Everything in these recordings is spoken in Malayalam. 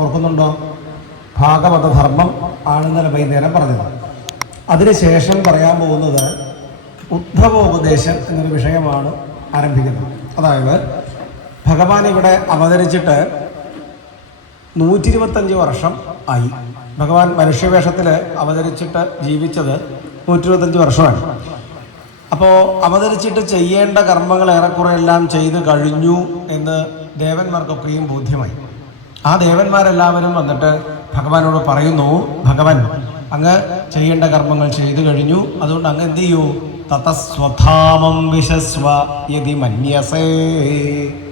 ഓർക്കുന്നുണ്ടോ? ഭാഗവതധർമ്മം ആണെന്നല്ല വൈകുന്നേരം പറഞ്ഞത്. അതിനുശേഷം പറയാൻ പോകുന്നത് ഉദ്ധവോപദേശം എന്നൊരു വിഷയമാണ് ആരംഭിക്കുന്നത്. അതായത് ഭഗവാൻ ഇവിടെ അവതരിച്ചിട്ട് 125 വർഷം ആയി. ഭഗവാൻ മനുഷ്യവേഷത്തിൽ അവതരിച്ചിട്ട് ജീവിച്ചത് 125 വർഷമാണ്. അപ്പോൾ അവതരിച്ചിട്ട് ചെയ്യേണ്ട കർമ്മങ്ങൾ ഏറെക്കുറെ എല്ലാം ചെയ്ത് കഴിഞ്ഞു എന്ന് ദേവന്മാർക്കൊക്കെയും ബോധ്യമായി. ആ ദേവന്മാരെല്ലാവരും വന്നിട്ട് ഭഗവാനോട് പറയുന്നു, ഭഗവാൻ അങ്ങ് ചെയ്യേണ്ട കർമ്മങ്ങൾ ചെയ്തു കഴിഞ്ഞു, അതുകൊണ്ട് അങ്ങ് എന്ത് ചെയ്യൂ, തതസ്വധാമം വിശസ്വ യതി മന്യസേ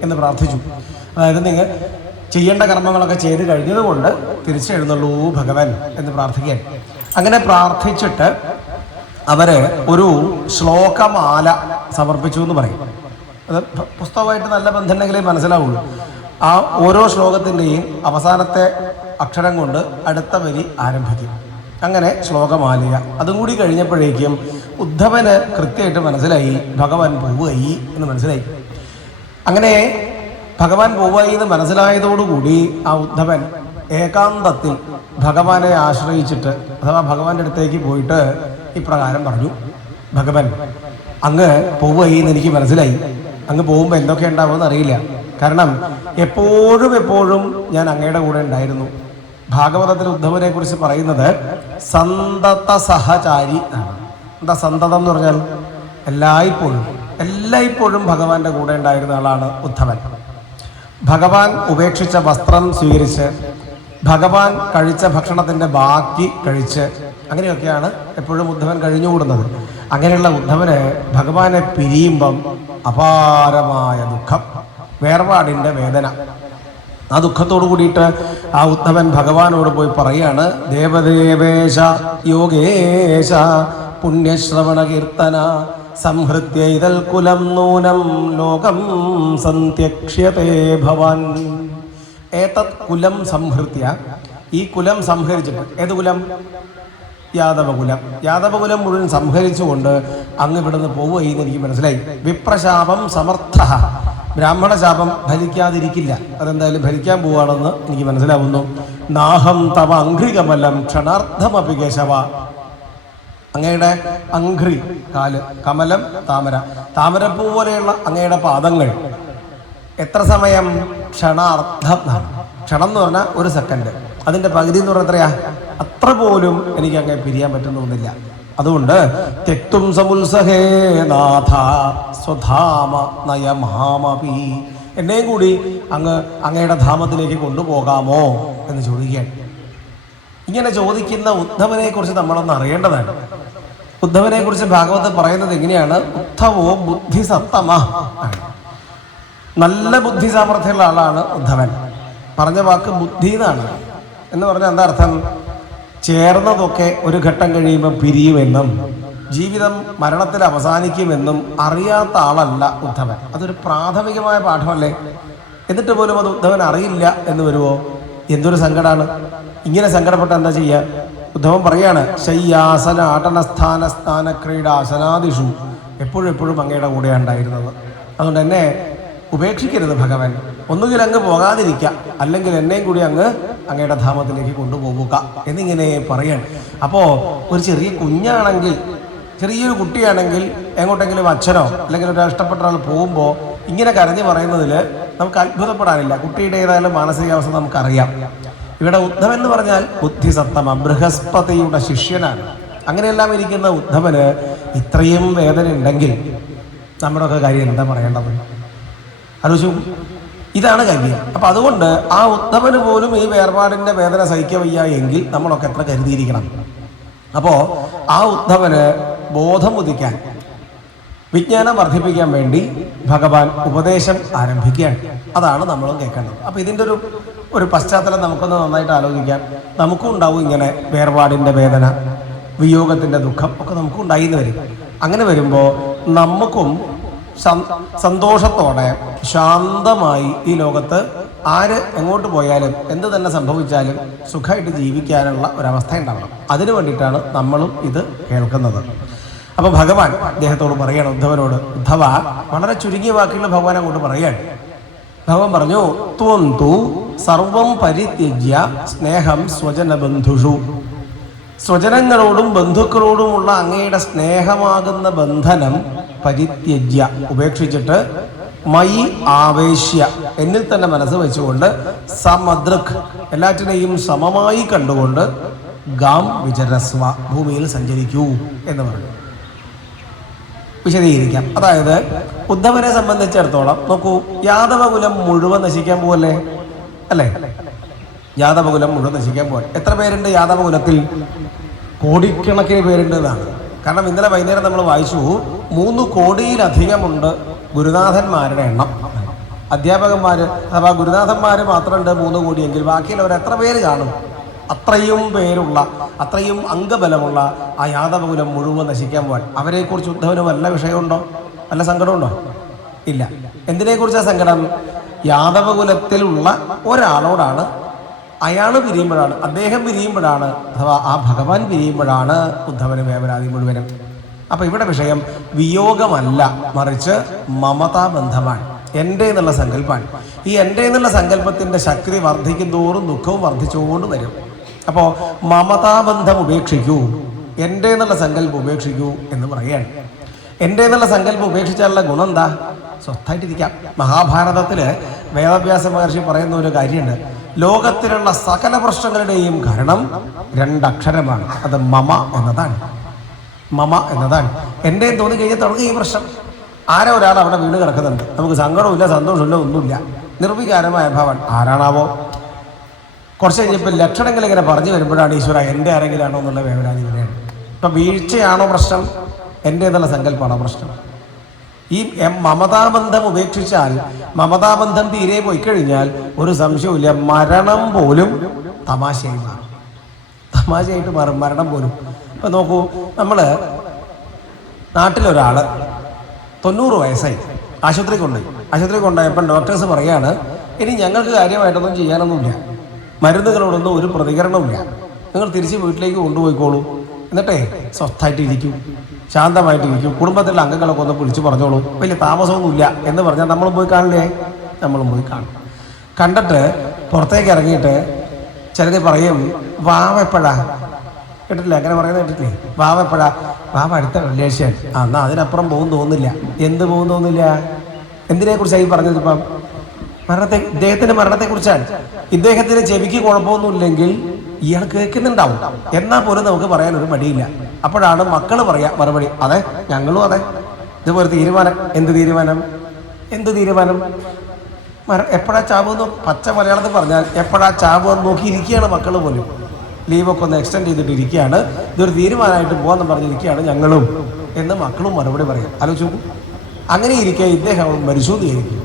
എന്ന് പ്രാർത്ഥിച്ചു. അതായത് നിങ്ങൾ ചെയ്യേണ്ട കർമ്മങ്ങളൊക്കെ ചെയ്ത് കഴിഞ്ഞതുകൊണ്ട് തിരിച്ചെഴുന്നള്ളൂ ഭഗവാൻ എന്ന് പ്രാർത്ഥിക്കാൻ. അങ്ങനെ പ്രാർത്ഥിച്ചിട്ട് അവര് ഒരു ശ്ലോകമാല സമർപ്പിച്ചു എന്ന് പറയും. അത് പുസ്തകമായിട്ട് നല്ല ബന്ധമുണ്ടെങ്കിലേ മനസ്സിലാവുള്ളൂ. ആ ഓരോ ശ്ലോകത്തിൻ്റെയും അവസാനത്തെ അക്ഷരം കൊണ്ട് അടുത്ത വരി ആരംഭിക്കും. അങ്ങനെ ശ്ലോകമാലിക. അതും കൂടി കഴിഞ്ഞപ്പോഴേക്കും ഉദ്ധവന് കൃത്യമായിട്ട് മനസ്സിലായി ഭഗവാൻ പോവുകയായി എന്ന് മനസ്സിലായി. അങ്ങനെ ഭഗവാൻ പോവുകയായി എന്ന് മനസ്സിലായതോടുകൂടി ആ ഉദ്ധവൻ ഏകാന്തത്തിൽ ഭഗവാനെ ആശ്രയിച്ചിട്ട്, അഥവാ ഭഗവാന്റെ അടുത്തേക്ക് പോയിട്ട് ഇപ്രകാരം പറഞ്ഞു, ഭഗവാൻ അങ്ങ് പോവുകയായി എന്ന് എനിക്ക് മനസ്സിലായി. അങ്ങ് പോകുമ്പോൾ എന്തൊക്കെ ഉണ്ടാവുമെന്ന് അറിയില്ല. കാരണം എപ്പോഴും ഞാൻ അങ്ങയുടെ കൂടെ ഉണ്ടായിരുന്നു. ഭാഗവതത്തിൽ ഉദ്ധവനെ കുറിച്ച് പറയുന്നത് സന്തത സഹചാരി ആണ്. എന്താ സന്തതം എന്ന് പറഞ്ഞാൽ? എല്ലായ്പ്പോഴും ഭഗവാന്റെ കൂടെ ഉണ്ടായിരുന്ന ആളാണ് ഉദ്ധവൻ. ഭഗവാൻ ഉപേക്ഷിച്ച വസ്ത്രം സ്വീകരിച്ച്, ഭഗവാൻ കഴിച്ച ഭക്ഷണത്തിൻ്റെ ബാക്കി കഴിച്ച്, അങ്ങനെയൊക്കെയാണ് എപ്പോഴും ഉദ്ധവൻ കഴിഞ്ഞുകൂടുന്നത്. അങ്ങനെയുള്ള ഉദ്ധവന് ഭഗവാനെ പിരിയുമ്പം അപാരമായ ദുഃഖം, വേർപാടിൻ്റെ വേദന. ആ ദുഃഖത്തോടു കൂടിയിട്ട് ആ ഉദ്ധവൻ ഭഗവാനോട് പോയി പറയാണ്, ദേവദേവേശ യോഗേശ പുണ്യശ്രവണ കീർത്തന സംഹൃത്യ ഇതൽ കുലം നൂനം ലോകം സന്ത്യക്ഷ്യതേ ഭവാൻ. ഏതത് കുലം സംഹൃത്യ, ഈ കുലം സംഹരിച്ചിട്ട്, ഏത് കുലം? യാദവകുലം. യാദവകുലം മുഴുവൻ സംഹരിച്ചുകൊണ്ട് അങ്ങ് ഇവിടുന്ന് പോവുകയെന്ന് എനിക്ക് മനസ്സിലായി. വിപ്രശാപം സമർത്ഥ, ബ്രാഹ്മണ ശാപം ഫലിക്കാതിരിക്കില്ല, അതെന്തായാലും ഫലിക്കാൻ പോവുകയാണെന്ന് എനിക്ക് മനസ്സിലാവുന്നു. നാഹം തവ അംഘ്രികമലം ക്ഷണാർത്ഥമപി കേശവ, അങ്ങയുടെ അംഘ്രി കാല്, കമലം താമര, താമരപ്പൂ പോലെയുള്ള അങ്ങയുടെ പാദങ്ങൾ എത്ര സമയം? ക്ഷണാർത്ഥം. ക്ഷണം എന്ന് പറഞ്ഞാൽ 1 സെക്കൻഡ്, അതിൻ്റെ പകുതി എന്ന് പറഞ്ഞാൽ എത്രയാ? അത്ര പോലും എനിക്ക് അങ്ങനെ പിരിയാൻ പറ്റുന്നൊന്നുമില്ല. അതുകൊണ്ട് തെക്തും സമുത്സഹേ നാഥ സ്വധാമ നയമാമപി, എന്നെയും കൂടി അങ്ങയുടെ ധാമത്തിലേക്ക് കൊണ്ടുപോകാമോ എന്ന് ചോദിക്കുകയാണ്. ഇങ്ങനെ ചോദിക്കുന്ന ഉദ്ധവനെ കുറിച്ച് നമ്മളൊന്ന് അറിയേണ്ടതാണ്. ഉദ്ധവനെ കുറിച്ച് ഭാഗവതം പറയുന്നത് എങ്ങനെയാണ്? ഉദ്ധവോ ബുദ്ധിസത്തമ, നല്ല ബുദ്ധി സാമർഥ്യമുള്ള ആളാണ് ഉദ്ധവൻ. പറഞ്ഞ വാക്ക് ബുദ്ധി എന്നാണ്. എന്ന് പറഞ്ഞാൽ എന്താ അർത്ഥം? ചേർന്നതൊക്കെ ഒരു ഘട്ടം കഴിയുമ്പോൾ പിരിയുമെന്നും ജീവിതം മരണത്തിൽ അവസാനിക്കുമെന്നും അറിയാത്ത ആളല്ല ഉദ്ധവൻ. അതൊരു പ്രാഥമികമായ പാഠമല്ലേ? എന്നിട്ട് പോലും അത് ഉദ്ധവൻ അറിയില്ല എന്ന് വരുമോ? എന്തൊരു സങ്കടമാണ്. ഇങ്ങനെ സങ്കടപ്പെട്ട എന്താ ചെയ്യുക? ഉദ്ധവൻ പറയാണ്, ശയ്യാസന ആട്ടനസ്ഥാന സ്ഥാന ക്രീഡാസനാദിഷു, എപ്പോഴും അങ്ങയുടെ കൂടെയാണ് ഉണ്ടായിരുന്നത്. അതുകൊണ്ട് എന്നെ ഉപേക്ഷിക്കരുത് ഭഗവാൻ. ഒന്നുകിൽ അങ്ങ് പോകാതിരിക്കുക, അല്ലെങ്കിൽ എന്നെയും കൂടി അങ്ങയുടെ ധാമത്തിലേക്ക് കൊണ്ടുപോവുക എന്നിങ്ങനെ പറയാണ്. അപ്പോൾ ഒരു ചെറിയ കുഞ്ഞാണെങ്കിൽ, ചെറിയൊരു കുട്ടിയാണെങ്കിൽ എങ്ങോട്ടെങ്കിലും അച്ഛനോ അല്ലെങ്കിൽ ഒരു ഇഷ്ടപ്പെട്ട ആൾ പോകുമ്പോൾ ഇങ്ങനെ കരഞ്ഞു പറയുന്നതിൽ നമുക്ക് അത്ഭുതപ്പെടാനില്ല. കുട്ടിയുടേതായാലും മാനസികാവസ്ഥ നമുക്കറിയാം. ഇവിടെ ഉദ്ധവൻ എന്ന് പറഞ്ഞാൽ ബുദ്ധിസത്തമ, ബൃഹസ്പതിയുടെ ശിഷ്യനാണ്. അങ്ങനെയെല്ലാം ഇരിക്കുന്ന ഉദ്ധവന് ഇത്രയും വേദന ഉണ്ടെങ്കിൽ നമ്മുടെയൊക്കെ കാര്യം എന്താ പറയേണ്ടത്? ആലോചിച്ചു. ഇതാണ് കാര്യം. അപ്പം അതുകൊണ്ട് ആ ഉദ്ധവന് പോലും ഈ വേർപാടിൻ്റെ വേദന സഹിക്കവയ്യ എങ്കിൽ നമ്മളൊക്കെ എത്ര കരുതിയിരിക്കണം. അപ്പോൾ ആ ഉദ്ധവന് ബോധം ഉദിക്കാൻ, വിജ്ഞാനം വർദ്ധിപ്പിക്കാൻ വേണ്ടി ഭഗവാൻ ഉപദേശം ആരംഭിക്കുകയാണ്. അതാണ് നമ്മളും കേൾക്കേണ്ടത്. അപ്പോൾ ഇതിൻ്റെ ഒരു പശ്ചാത്തലം നമുക്കൊന്ന് നന്നായിട്ട് ആലോചിക്കാം. നമുക്കും ഉണ്ടാവും ഇങ്ങനെ വേർപാടിൻ്റെ വേദന, വിയോഗത്തിൻ്റെ ദുഃഖം ഒക്കെ നമുക്കും ഉണ്ടായിന്ന് വരും. അങ്ങനെ വരുമ്പോൾ നമുക്കും സന്തോഷത്തോടെ ശാന്തമായി ഈ ലോകത്ത് ആര് എങ്ങോട്ട് പോയാലും എന്ത് തന്നെ സംഭവിച്ചാലും സുഖമായിട്ട് ജീവിക്കാനുള്ള ഒരവസ്ഥ ഉണ്ടാവണം. അതിനു വേണ്ടിയിട്ടാണ് നമ്മളും ഇത് കേൾക്കുന്നത്. അപ്പോൾ ഭഗവാൻ അദ്ദേഹത്തോട് പറയണം, ഉദ്ധവനോട്, ഉദ്ധവ, വളരെ ചുരുങ്ങിയ വാക്കുകൾ ഭഗവാൻ അങ്ങോട്ട് പറയാണ്, ഭഗവാൻ പറഞ്ഞു, ത്വം തു സർവം പരിത്യജ്യ സ്നേഹം സ്വജനബന്ധുഷു. സ്വജനങ്ങളോടും ബന്ധുക്കളോടുമുള്ള അങ്ങയുടെ സ്നേഹമാകുന്ന ബന്ധനം പരിത്യജ്യ ഉപേക്ഷിച്ചിട്ട് മയി ആവേശ്യ എന്നിൽ തന്നെ മനസ്സ് വെച്ചുകൊണ്ട് സമദൃക് എല്ലാറ്റിനെയും സമമായി കണ്ടുകൊണ്ട് ഗാം വിചരസ്വ ഭൂമിയിൽ സഞ്ചരിക്കൂ എന്ന് പറഞ്ഞു. വിശദീകരിക്കാം. അതായത് ഉദ്ധവനെ സംബന്ധിച്ചിടത്തോളം നോക്കൂ, യാദവകുലം മുഴുവൻ നശിക്കാൻ പോവല്ലേ അല്ലേ? യാദവകുലം മുഴുവൻ നശിക്കാൻ പോവാൻ എത്ര പേരുണ്ട് യാദവകുലത്തിൽ? കോടിക്കണക്കിന് പേരുണ്ട് എന്നാണ്. കാരണം ഇന്നലെ വൈകുന്നേരം നമ്മൾ വായിച്ചു 3 കോടിയിലധികമുണ്ട് ഗുരുനാഥന്മാരുടെ എണ്ണം. അധ്യാപകന്മാര് അഥവാ ഗുരുനാഥന്മാര് മാത്രമുണ്ട് 3 കോടിയെങ്കിൽ ബാക്കിയുള്ളവർ എത്ര പേര് കാണും? അത്രയും പേരുള്ള, അത്രയും അംഗബലമുള്ള ആ യാദവകുലം മുഴുവൻ നശിക്കാൻ പോകാൻ അവരെക്കുറിച്ച് ഉദ്ധവന് വല്ല വിഷയമുണ്ടോ? വല്ല സങ്കടമുണ്ടോ? ഇല്ല. എന്തിനെക്കുറിച്ചാണ് സങ്കടം? യാദവകുലത്തിലുള്ള ഒരാളോടാണ്, അയാൾ പിരിയുമ്പോഴാണ്, അദ്ദേഹം പിരിയുമ്പോഴാണ്, അഥവാ ആ ഭഗവാൻ പിരിയുമ്പോഴാണ് ഉദ്ധവന് വേവലാതി മുഴുവനും. അപ്പൊ ഇവിടെ വിഷയം വിയോഗമല്ല, മറിച്ച് മമതാബന്ധമാണ്, എൻ്റെ എന്നുള്ള സങ്കല്പമാണ്. ഈ എൻ്റെ എന്നുള്ള സങ്കല്പത്തിന്റെ ശക്തി വർദ്ധിക്കും തോറും ദുഃഖവും വർദ്ധിച്ചുകൊണ്ട് വരും. അപ്പോൾ മമതാബന്ധം ഉപേക്ഷിക്കൂ, എൻ്റെ എന്നുള്ള സങ്കല്പം ഉപേക്ഷിക്കൂ എന്ന് പറയാണ്. എൻ്റെ എന്നുള്ള സങ്കല്പം ഉപേക്ഷിച്ചാലുള്ള ഗുണം എന്താ? സ്വസ്ഥായിട്ടിരിക്കാം. മഹാഭാരതത്തില് വേദവ്യാസ മഹർഷി പറയുന്ന ഒരു കാര്യമുണ്ട്. ലോകത്തിലുള്ള സകല പ്രശ്നങ്ങളുടെയും കാരണം 2 അക്ഷരമാണ്. അത് മമ എന്നതാണ്. മമ എന്നതാണ്. എൻ്റെ തോന്നി കഴിഞ്ഞാൽ തുടങ്ങി ഈ പ്രശ്നം. ആരോ ഒരാൾ അവിടെ വീണ് കിടക്കുന്നുണ്ട്, നമുക്ക് സങ്കടമില്ല, സന്തോഷമില്ല, ഒന്നുമില്ല, നിർവികാരമായ ഭാവൻ. ആരാണാവോ? കുറച്ച് കഴിഞ്ഞപ്പോൾ ലക്ഷണങ്ങൾ ഇങ്ങനെ പറഞ്ഞു വരുമ്പോഴാണ് ഈശ്വര എൻ്റെ ആരെങ്കിലാണോ എന്നുള്ള വേവലാതി വരെയാണ്. ഇപ്പം വീഴ്ചയാണോ പ്രശ്നം? എൻ്റെ എന്നുള്ള സങ്കല്പമാണോ പ്രശ്നം? ഈ മമതാബന്ധം ഉപേക്ഷിച്ചാൽ, മമതാബന്ധം തീരെ പോയി കഴിഞ്ഞാൽ ഒരു സംശയവുമില്ല, മരണം പോലും തമാശയായി മാറും. തമാശയായിട്ട് മാറും മരണം പോലും. ഇപ്പം നോക്കൂ, നമ്മൾ നാട്ടിലൊരാള് 90 വയസ്സായി ആശുപത്രി കൊണ്ടുപോയപ്പോൾ ഡോക്ടേഴ്സ് പറയാണ്, ഇനി ഞങ്ങൾക്ക് കാര്യമായിട്ടൊന്നും ചെയ്യാനൊന്നുമില്ല, മരുന്നുകളോടൊന്നും ഒരു പ്രതികരണമില്ല, നിങ്ങൾ തിരിച്ച് വീട്ടിലേക്ക് കൊണ്ടുപോയിക്കോളൂ, എന്നിട്ടേ സ്വസ്ഥായിട്ടിരിക്കും, ശാന്തമായിട്ടിരിക്കും, കുടുംബത്തിലെ അംഗങ്ങളൊക്കെ ഒന്ന് വിളിച്ച് പറഞ്ഞോളൂ, വലിയ താമസമൊന്നുമില്ല എന്ന് പറഞ്ഞാൽ നമ്മളും പോയി കാണില്ലേ? നമ്മളും പോയി കാണും. കണ്ടിട്ട് പുറത്തേക്ക് ഇറങ്ങിയിട്ട് ചിലർ പറയും, വാവ എപ്പോഴാ? കേട്ടിട്ടില്ല? അങ്ങനെ പറയുന്നത് കേട്ടിട്ടില്ലേ? വാവ എപ്പോഴാ? വാവ അടുത്ത വെള്ളിയാഴ്ചയാണ്. എന്നാൽ അതിനപ്പുറം പോകും തോന്നില്ല. എന്ത് പോകും തോന്നില്ല? എന്തിനെ കുറിച്ചായി പറഞ്ഞത്? ഇപ്പം ഇദ്ദേഹത്തിന്റെ മരണത്തെക്കുറിച്ചാണ്. ഇദ്ദേഹത്തിന് ചെവിക്ക് കുഴപ്പമൊന്നുമില്ലെങ്കിൽ ഇയാൾ കേൾക്കുന്നുണ്ടാവും, എന്നാൽ പോലും നമുക്ക് പറയാനൊരു മടിയില്ല. അപ്പോഴാണ് മക്കൾ പറയാ മറുപടി, അതെ ഞങ്ങളും അതെ, ഇതുപോലെ തീരുമാനം. എന്ത് തീരുമാനം? എപ്പോഴാ ചാവെന്ന് പച്ച മലയാളത്തിൽ പറഞ്ഞാൽ എപ്പോഴാ ചാവെന്ന് നോക്കിയിരിക്കുകയാണ് മക്കൾ പോലും. ലീവൊക്കെ ഒന്ന് എക്സ്റ്റെൻഡ് ചെയ്തിട്ട് ഇരിക്കുകയാണ്, ഇതൊരു തീരുമാനമായിട്ട് പോകാമെന്ന് പറഞ്ഞിരിക്കുകയാണ് ഞങ്ങളും എന്ന് മക്കളും മറുപടി പറയാം. ആലോചിച്ചു. അങ്ങനെ ഇരിക്കുക ഇദ്ദേഹം മരിച്ചു എന്ന് വിചാരിക്കും.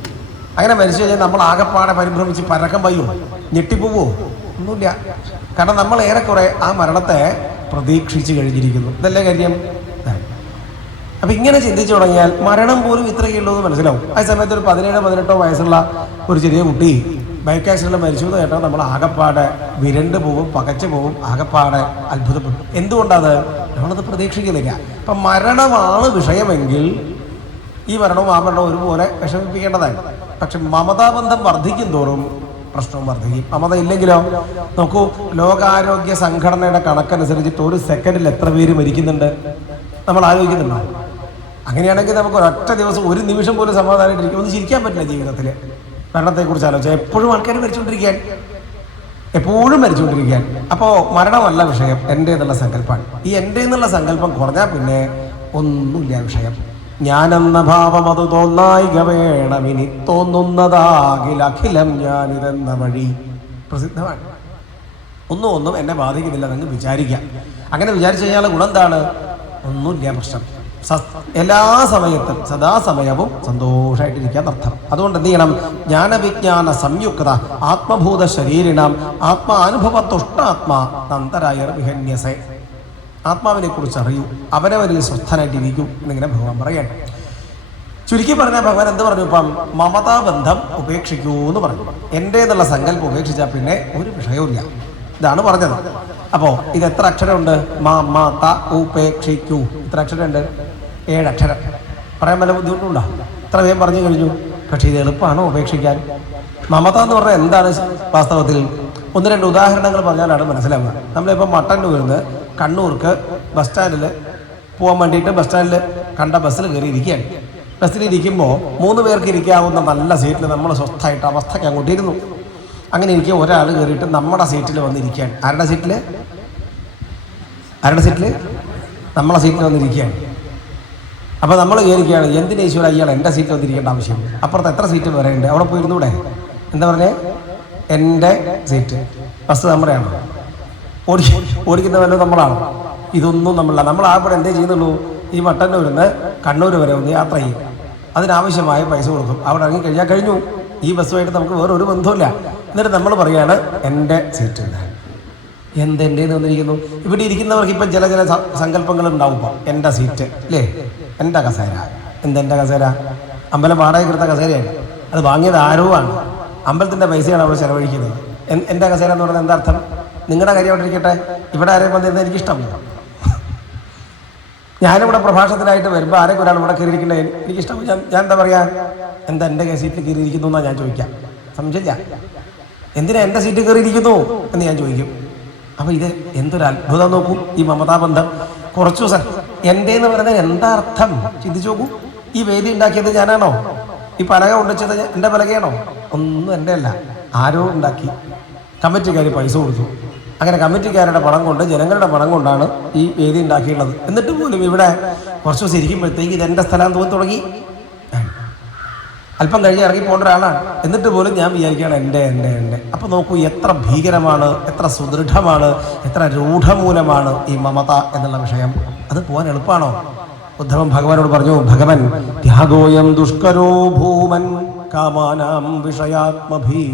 അങ്ങനെ മരിച്ചു കഴിഞ്ഞാൽ നമ്മൾ ആകെപ്പാടെ പരിഭ്രമിച്ച് പരക്കം പയ്യോ, ഞെട്ടിപ്പോവോ? ഒന്നുമില്ല. കാരണം നമ്മൾ ഏറെക്കുറെ ആ മരണത്തെ പ്രതീക്ഷിച്ച് കഴിഞ്ഞിരിക്കുന്നു. ഇതല്ലേ കാര്യം? അപ്പൊ ഇങ്ങനെ ചിന്തിച്ചു തുടങ്ങിയാൽ മരണം പോലും ഇത്രയേ ഉള്ളൂ എന്ന് മനസ്സിലാവും. ആ സമയത്ത് ഒരു 17-18 വയസ്സുള്ള ഒരു ചെറിയ കുട്ടി ബൈക്ക് ആക്സിഡന്റിൽ മരിച്ചു എന്ന് കേട്ടാൽ നമ്മൾ ആകെപ്പാടെ വിരണ്ട് പോവും, പകച്ചു പോവും, ആകെപ്പാടെ അത്ഭുതപ്പെട്ടു. എന്തുകൊണ്ടത്? നമ്മളത് പ്രതീക്ഷിക്കുന്നില്ല. അപ്പൊ മരണമാണ് വിഷയമെങ്കിൽ ഈ മരണവും ആ മരണവും ഒരുപോലെ വിഷമിപ്പിക്കേണ്ടതാണ്. പക്ഷെ മമതാബന്ധം വർദ്ധിക്കും തോറും പ്രശ്നവും വർദ്ധിക്കും. മമത ഇല്ലെങ്കിലോ? നോക്കൂ, ലോകാരോഗ്യ സംഘടനയുടെ കണക്കനുസരിച്ചിട്ട് ഒരു സെക്കൻഡിൽ എത്ര പേര് മരിക്കുന്നുണ്ട് നമ്മൾ ആലോചിക്കുന്നുണ്ടോ? അങ്ങനെയാണെങ്കിൽ നമുക്ക് ഒരൊറ്റ ദിവസം, ഒരു നിമിഷം പോലും സമാധാനമായിട്ടിരിക്കും, ഒന്നും ചിരിക്കാൻ പറ്റില്ല ജീവിതത്തിൽ. മരണത്തെക്കുറിച്ച് ആലോചിച്ചാൽ എപ്പോഴും ആൾക്കാർ എപ്പോഴും മരിച്ചുകൊണ്ടിരിക്കാൻ. അപ്പോൾ മരണമല്ല വിഷയം, എൻ്റെ എന്നുള്ള സങ്കല്പമാണ്. ഈ എൻ്റെ എന്നുള്ള സങ്കല്പം കുറഞ്ഞാൽ പിന്നെ ഒന്നുമില്ല വിഷയം. ഞാനെന്ന ഭാവം അത് തോന്നായിക വേണമിനി തോന്നുന്നതാകിൽ അഖിലം ഞാനിതെന്ന വഴി പ്രസിദ്ധമാണ്. ഒന്നും എന്നെ ബാധിക്കുന്നില്ല എന്ന് വിചാരിക്കാം. അങ്ങനെ വിചാരിച്ചു കഴിഞ്ഞാൽ ഗുണം എന്താണ്? ഒന്നുമില്ല പ്രശ്നം. എല്ലാ സമയത്തും സദാസമയവും സന്തോഷമായിട്ടിരിക്കാൻ അർത്ഥം. അതുകൊണ്ട് എന്ത് ചെയ്യണം? ജ്ഞാനവിജ്ഞാന സംയുക്ത ആത്മഭൂത ശരീരിണം ആത്മാനുഭവ തുഷ്ടാത്മാ നന്തരായർ വിഹന്യസേ. ആത്മാവിനെ കുറിച്ച് അറിയൂ, അവനവരിൽ സ്വസ്ഥനായിട്ടിരിക്കും എന്നിങ്ങനെ ഭഗവാൻ പറയാണ്. ചുരുക്കി പറഞ്ഞാൽ ഭഗവാൻ എന്ത് പറഞ്ഞു? ഇപ്പം മമതാബന്ധം ഉപേക്ഷിക്കൂ എന്ന് പറഞ്ഞു. എൻ്റെ എന്നുള്ള സങ്കല്പം ഉപേക്ഷിച്ചാൽ പിന്നെ ഒരു വിഷയവുമില്ല. ഇതാണ് പറഞ്ഞത്. അപ്പോൾ ഇത് എത്ര അക്ഷരമുണ്ട്? മമത ഉപേക്ഷിക്കൂ. ഇത്ര അക്ഷരമുണ്ട്? 7 അക്ഷരം. പറയാൻ വല്ല ബുദ്ധിമുട്ടുണ്ടോ? ഇത്ര വേഗം പറഞ്ഞു കഴിഞ്ഞു. പക്ഷേ ഇത് എളുപ്പമാണോ ഉപേക്ഷിക്കാൻ? മമത എന്ന് പറഞ്ഞാൽ എന്താണ് വാസ്തവത്തിൽ? ഒന്ന് രണ്ട് ഉദാഹരണങ്ങൾ പറഞ്ഞാലാണ് മനസ്സിലാവുക. നമ്മളിപ്പോൾ മട്ടന്നൂരിൽ നിന്ന് കണ്ണൂർക്ക് ബസ് സ്റ്റാൻഡിൽ പോകാൻ വേണ്ടിയിട്ട് ബസ് സ്റ്റാൻഡിൽ കണ്ട ബസ്സിൽ കയറി ഇരിക്കുകയാണ്. ബസ്സിലിരിക്കുമ്പോൾ 3 പേർക്ക് ഇരിക്കാവുന്ന നല്ല സീറ്റിൽ നമ്മൾ സ്വസ്ഥമായിട്ട് അവസ്ഥയ്ക്ക് അങ്ങോട്ട് ഇരുന്നു. അങ്ങനെ ഇരിക്കുക ഒരാൾ കയറിയിട്ട് നമ്മുടെ സീറ്റിൽ വന്നിരിക്കുകയാണ്. ആരുടെ സീറ്റിൽ? നമ്മളെ സീറ്റിൽ വന്നിരിക്കുകയാണ്. അപ്പോൾ നമ്മൾ വിചാരിക്കുകയാണ്, എന്തിനാ ഈശ്വര ഇയാൾ എൻ്റെ സീറ്റിൽ വന്നിരിക്കേണ്ട ആവശ്യം? അപ്പുറത്ത് എത്ര സീറ്റ് വരെയുണ്ട്, അവിടെ പോയിരുന്നൂടെ? എന്താ പറഞ്ഞേ? എൻ്റെ സീറ്റ്. ബസ് നമ്മുടെയാണോ? ഓടിക്കുന്ന വല്ലതും നമ്മളാണോ? ഇതൊന്നും നമ്മളല്ല. നമ്മൾ ആകെ എന്തേ ചെയ്യുന്നുള്ളൂ? ഈ മട്ടന്നൂരിൽ നിന്ന് കണ്ണൂർ വരെ ഒന്ന് യാത്ര ചെയ്യും, അതിനാവശ്യമായ പൈസ കൊടുക്കും, അവിടെ ഇറങ്ങി കഴിഞ്ഞാൽ കഴിഞ്ഞു. ഈ ബസ്സുമായിട്ട് നമുക്ക് വേറൊരു ബന്ധമില്ല. എന്നിട്ട് നമ്മൾ പറയുകയാണ് എൻ്റെ സീറ്റ്. എന്തെൻ്റെ വന്നിരിക്കുന്നു? ഇവിടെ ഇരിക്കുന്നവർക്ക് ഇപ്പം ചില സങ്കല്പങ്ങൾ ഉണ്ടാവും. ഇപ്പം എൻ്റെ സീറ്റ് അല്ലേ, എൻ്റെ കസേര. എന്തെൻ്റെ കസേര? അമ്പലം വാടകയ്ക്ക് എടുത്ത കസേരയാണ്. അത് വാങ്ങിയത് ആരോ ആണ്. അമ്പലത്തിൻ്റെ പൈസയാണ് അവിടെ ചിലവഴിക്കുന്നത്. എൻ്റെ കസേര എന്ന് പറയുന്നത് എന്താ അർത്ഥം? നിങ്ങളുടെ കാര്യം അവിടെ ഇരിക്കട്ടെ, ഇവിടെ ആരെയും വന്നിരുന്നത് എനിക്കിഷ്ടമില്ല. ഞാനിവിടെ പ്രഭാഷണത്തിനായിട്ട് വരുമ്പോൾ ആരെങ്കിലും ഒരാൾ ഇവിടെ കയറിയിരിക്കുന്നത് എനിക്കിഷ്ടമില്ല. ഞാൻ എന്താ പറയുക? എൻ്റെ സീറ്റിൽ കയറിയിരിക്കുന്നു എന്നാണ് ഞാൻ ചോദിക്കാം. സംശയമില്ല. എന്തിനാ എൻ്റെ സീറ്റിൽ കയറിയിരിക്കുന്നു എന്ന് ഞാൻ ചോദിക്കും. അപ്പോൾ ഇത് എന്തൊരു അത്ഭുതം നോക്കൂ, ഈ മമതാബന്ധം. കുറച്ചു ദിവസം എൻ്റെ എന്ന് പറയുന്നത് എന്താ അർത്ഥം ചിന്തിച്ചു നോക്കൂ. ഈ വേദി ഉണ്ടാക്കിയത് ഞാനാണോ? ഈ പലക കൊണ്ടുവച്ചത് എൻ്റെ പലകയാണോ? ഒന്നും എൻ്റെ അല്ല, ആരോ ഉണ്ടാക്കി. കമ്മിറ്റിക്കാർ പൈസ കൊടുത്തു. അങ്ങനെ കമ്മിറ്റിക്കാരുടെ പണം കൊണ്ട്, ജനങ്ങളുടെ പണം കൊണ്ടാണ് ഈ വേദി ഉണ്ടാക്കിയുള്ളത്. എന്നിട്ട് പോലും ഇവിടെ കുറച്ച് ദിവസം ഇരിക്കുമ്പോഴത്തേക്ക് ഇതെൻ്റെ സ്ഥലം തോന്നി തുടങ്ങി. അല്പം കഴിഞ്ഞ് ഇറങ്ങി പോകേണ്ട ഒരാളാണ്. എന്നിട്ട് പോലും ഞാൻ വിചാരിക്കുകയാണ് എൻ്റെ. അപ്പോൾ നോക്കൂ, എത്ര ഭീകരമാണ്, എത്ര സുദൃഢമാണ്, എത്ര രൂഢമൂലമാണ് ഈ മമത എന്നുള്ള വിഷയം. അത് പോകാൻ എളുപ്പമാണോ? ഉദ്ധവൻ ഭഗവാനോട് പറഞ്ഞു, ഭഗവൻ ത്യാഗോയം ദുഷ്കരോ ഭൂമൻ കാമാനാം വിഷയാത്മഭീ.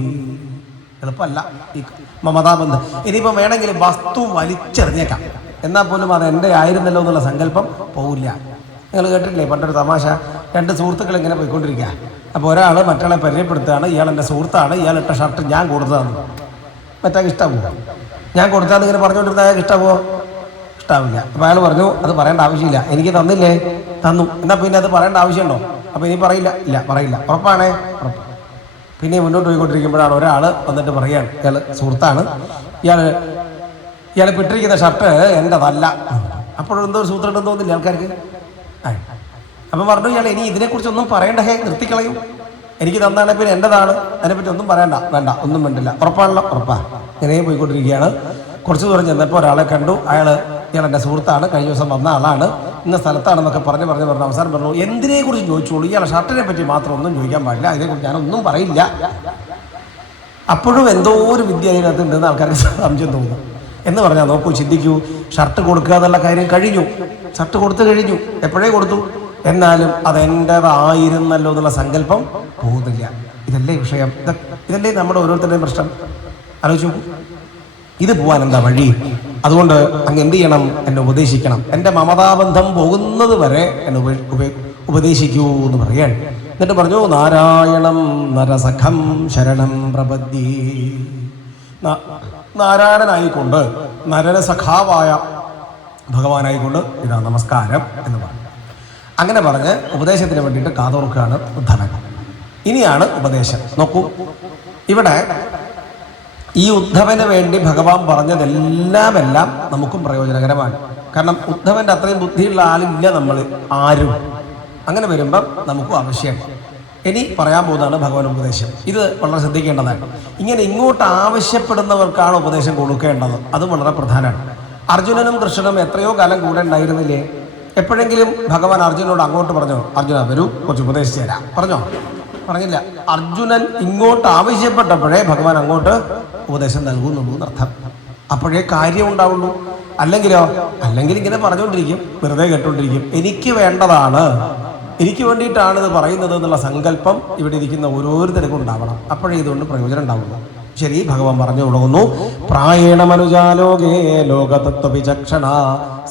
എളുപ്പമല്ല ഈ മമതാബന്ധം. ഇനിയിപ്പോൾ വേണമെങ്കിൽ വസ്തു വലിച്ചെറിഞ്ഞേക്കാം, എന്നാൽ പോലും അത് എൻ്റെ ആയിരുന്നല്ലോ എന്നുള്ള സങ്കല്പം പോവില്ല. നിങ്ങൾ കേട്ടിട്ടില്ലേ പണ്ടൊരു തമാശ? 2 സുഹൃത്തുക്കൾ ഇങ്ങനെ പോയിക്കൊണ്ടിരിക്കുക. അപ്പോൾ ഒരാൾ മറ്റൊരാളെ പരിചയപ്പെടുത്തുകയാണ്, ഇയാൾ എൻ്റെ സുഹൃത്താണ്, ഇയാൾ ഇട്ട ഷർട്ട് ഞാൻ കൊടുത്തതാണ്. മറ്റേ ഇഷ്ടമാവുമോ? ഞാൻ കൊടുത്താന്ന് ഇങ്ങനെ പറഞ്ഞുകൊണ്ടിരുന്ന അയാൾക്ക് ഇഷ്ടമാവോ? ഇഷ്ടാവില്ല. അപ്പോൾ അയാൾ പറഞ്ഞു, അത് പറയേണ്ട ആവശ്യമില്ല, എനിക്ക് തന്നില്ലേ? തന്നു. എന്നാൽ പിന്നെ അത് പറയേണ്ട ആവശ്യമുണ്ടോ? അപ്പോൾ ഇനി പറയില്ല. ഇല്ല, പറയില്ല. ഉറപ്പാണേ? ഉറപ്പ്. പിന്നെ മുന്നോട്ട് പോയിക്കൊണ്ടിരിക്കുമ്പോഴാണ് ഒരാൾ വന്നിട്ട് പറയുകയാണ്, ഇയാൾ സുഹൃത്താണ്, ഇയാൾ ഇട്ടിരിക്കുന്ന ഷർട്ട് എൻ്റെതല്ല. അപ്പോഴെന്തോ ഒരു സൂത്രം ഉണ്ടെന്ന് തോന്നില്ല ആൾക്കാർക്ക്. അപ്പം പറഞ്ഞു, ഇയാൾ ഇനി ഇതിനെക്കുറിച്ചൊന്നും പറയണ്ടേ, നിർത്തിക്കളയും. എനിക്ക് തന്നാണെ പിന്നെ എൻ്റെതാണ്, അതിനെപ്പറ്റി ഒന്നും പറയണ്ട, വേണ്ട, ഒന്നും വേണ്ടില്ല. ഉറപ്പാണല്ലോ? ഉറപ്പാ. ഇങ്ങനെ പോയിക്കൊണ്ടിരിക്കുകയാണ്. കുറച്ച് ദൂരം ചെന്നപ്പോൾ ഒരാളെ കണ്ടു. ഇയാൾ എൻ്റെ സുഹൃത്താണ്, കഴിഞ്ഞ ദിവസം വന്ന ആളാണ്, ഇന്ന സ്ഥലത്താണെന്നൊക്കെ പറഞ്ഞ് അവസാനം പറഞ്ഞു, എന്തിനെക്കുറിച്ച് ചോദിച്ചോളൂ, ഇയാളെ ഷർട്ടിനെ പറ്റി മാത്രം ഒന്നും ചോദിക്കാൻ പാടില്ല, അതിനെക്കുറിച്ച് ഞാനൊന്നും പറയില്ല. അപ്പോഴും എന്തോ ഒരു വിദ്യ അതിനകത്ത് ഉണ്ടെന്ന് ആൾക്കാർക്ക് സംശയം തോന്നുന്നു. എന്ന് പറഞ്ഞാൽ നോക്കൂ, ചിന്തിക്കൂ, ഷർട്ട് കൊടുക്കുക എന്നുള്ള കാര്യം കഴിഞ്ഞു, ഷർട്ട് കൊടുത്തു കഴിഞ്ഞു, എപ്പോഴേ കൊടുത്തു, എന്നാലും അതെൻ്റേതായിരുന്നല്ലോ എന്നുള്ള സങ്കല്പം പോകുന്നില്ല. ഇതല്ലേ വിഷയം? ഇതല്ലേ നമ്മുടെ ഓരോരുത്തരുടെയും പ്രശ്നം? ആലോചിച്ചു. ഇത് പോകാൻ എന്താ വഴി? അതുകൊണ്ട് അങ്ങ് എന്ത് ചെയ്യണം? എന്നെ ഉപദേശിക്കണം. എൻ്റെ മമതാബന്ധം പോകുന്നത് വരെ എന്നെ ഉപദേശിക്കൂ എന്ന് പറയാൻ. എന്നിട്ട് പറഞ്ഞു, നാരായണം നരസഖം ശരണം പ്രപദ്യേ. നാരായണനായിക്കൊണ്ട്, നരസഖാവായ ഭഗവാനായിക്കൊണ്ട് ഇതാ നമസ്കാരം എന്ന് പറഞ്ഞു. അങ്ങനെ പറഞ്ഞ് ഉപദേശത്തിന് വേണ്ടിയിട്ട് കാതോർക്കുകയാണ് ഉദ്ധവൻ. ഇനിയാണ് ഉപദേശം. നോക്കൂ, ഇവിടെ ഈ ഉദ്ധവന് വേണ്ടി ഭഗവാൻ പറഞ്ഞതെല്ലാം നമുക്കും പ്രയോജനകരമാണ്. കാരണം ഉദ്ധവൻ്റെ അത്രയും ബുദ്ധിയുള്ള ആളില്ല നമ്മൾ ആരും. അങ്ങനെ വരുമ്പം നമുക്കും ആവശ്യം. ഇനി പറയാൻ പോകുന്നതാണ് ഭഗവാൻ ഉപദേശം. ഇത് വളരെ ശ്രദ്ധിക്കേണ്ടതാണ്. ഇങ്ങനെ ഇങ്ങോട്ട് ആവശ്യപ്പെടുന്നവർക്കാണ് ഉപദേശം കൊടുക്കേണ്ടത്. അതും വളരെ പ്രധാനമാണ്. അർജുനനും കൃഷ്ണനും എത്രയോ കാലം കൂടെ ഉണ്ടായിരുന്നില്ലേ? എപ്പോഴെങ്കിലും ഭഗവാൻ അർജുനോട് അങ്ങോട്ട് പറഞ്ഞോ, അർജുന വരൂ, കുറച്ച് ഉപദേശിച്ചു തരാം, പറഞ്ഞോ? പറഞ്ഞില്ല. അർജുനൻ ഇങ്ങോട്ട് ആവശ്യപ്പെട്ടപ്പോഴേ ഭഗവാൻ അങ്ങോട്ട് ഉപദേശം നൽകുന്നുള്ളൂ എന്നർത്ഥം. അപ്പോഴേ കാര്യം ഉണ്ടാവുള്ളൂ. അല്ലെങ്കിൽ ഇങ്ങനെ പറഞ്ഞുകൊണ്ടിരിക്കും, വെറുതെ കേട്ടുകൊണ്ടിരിക്കും. എനിക്ക് വേണ്ടതാണ്, എനിക്ക് വേണ്ടിയിട്ടാണ് ഇത് പറയുന്നത് എന്നുള്ള സങ്കല്പം ഇവിടെ ഇരിക്കുന്ന ഓരോരുത്തർക്കും ഉണ്ടാവണം. അപ്പോഴേ ഇതുകൊണ്ട് പ്രയോജനം ഉണ്ടാവുള്ളൂ. ശരി, ഭഗവാൻ പറഞ്ഞു തുടങ്ങുന്നു, പ്രായേണ മനുജാലോകേ ലോകതത്വവിചക്ഷണ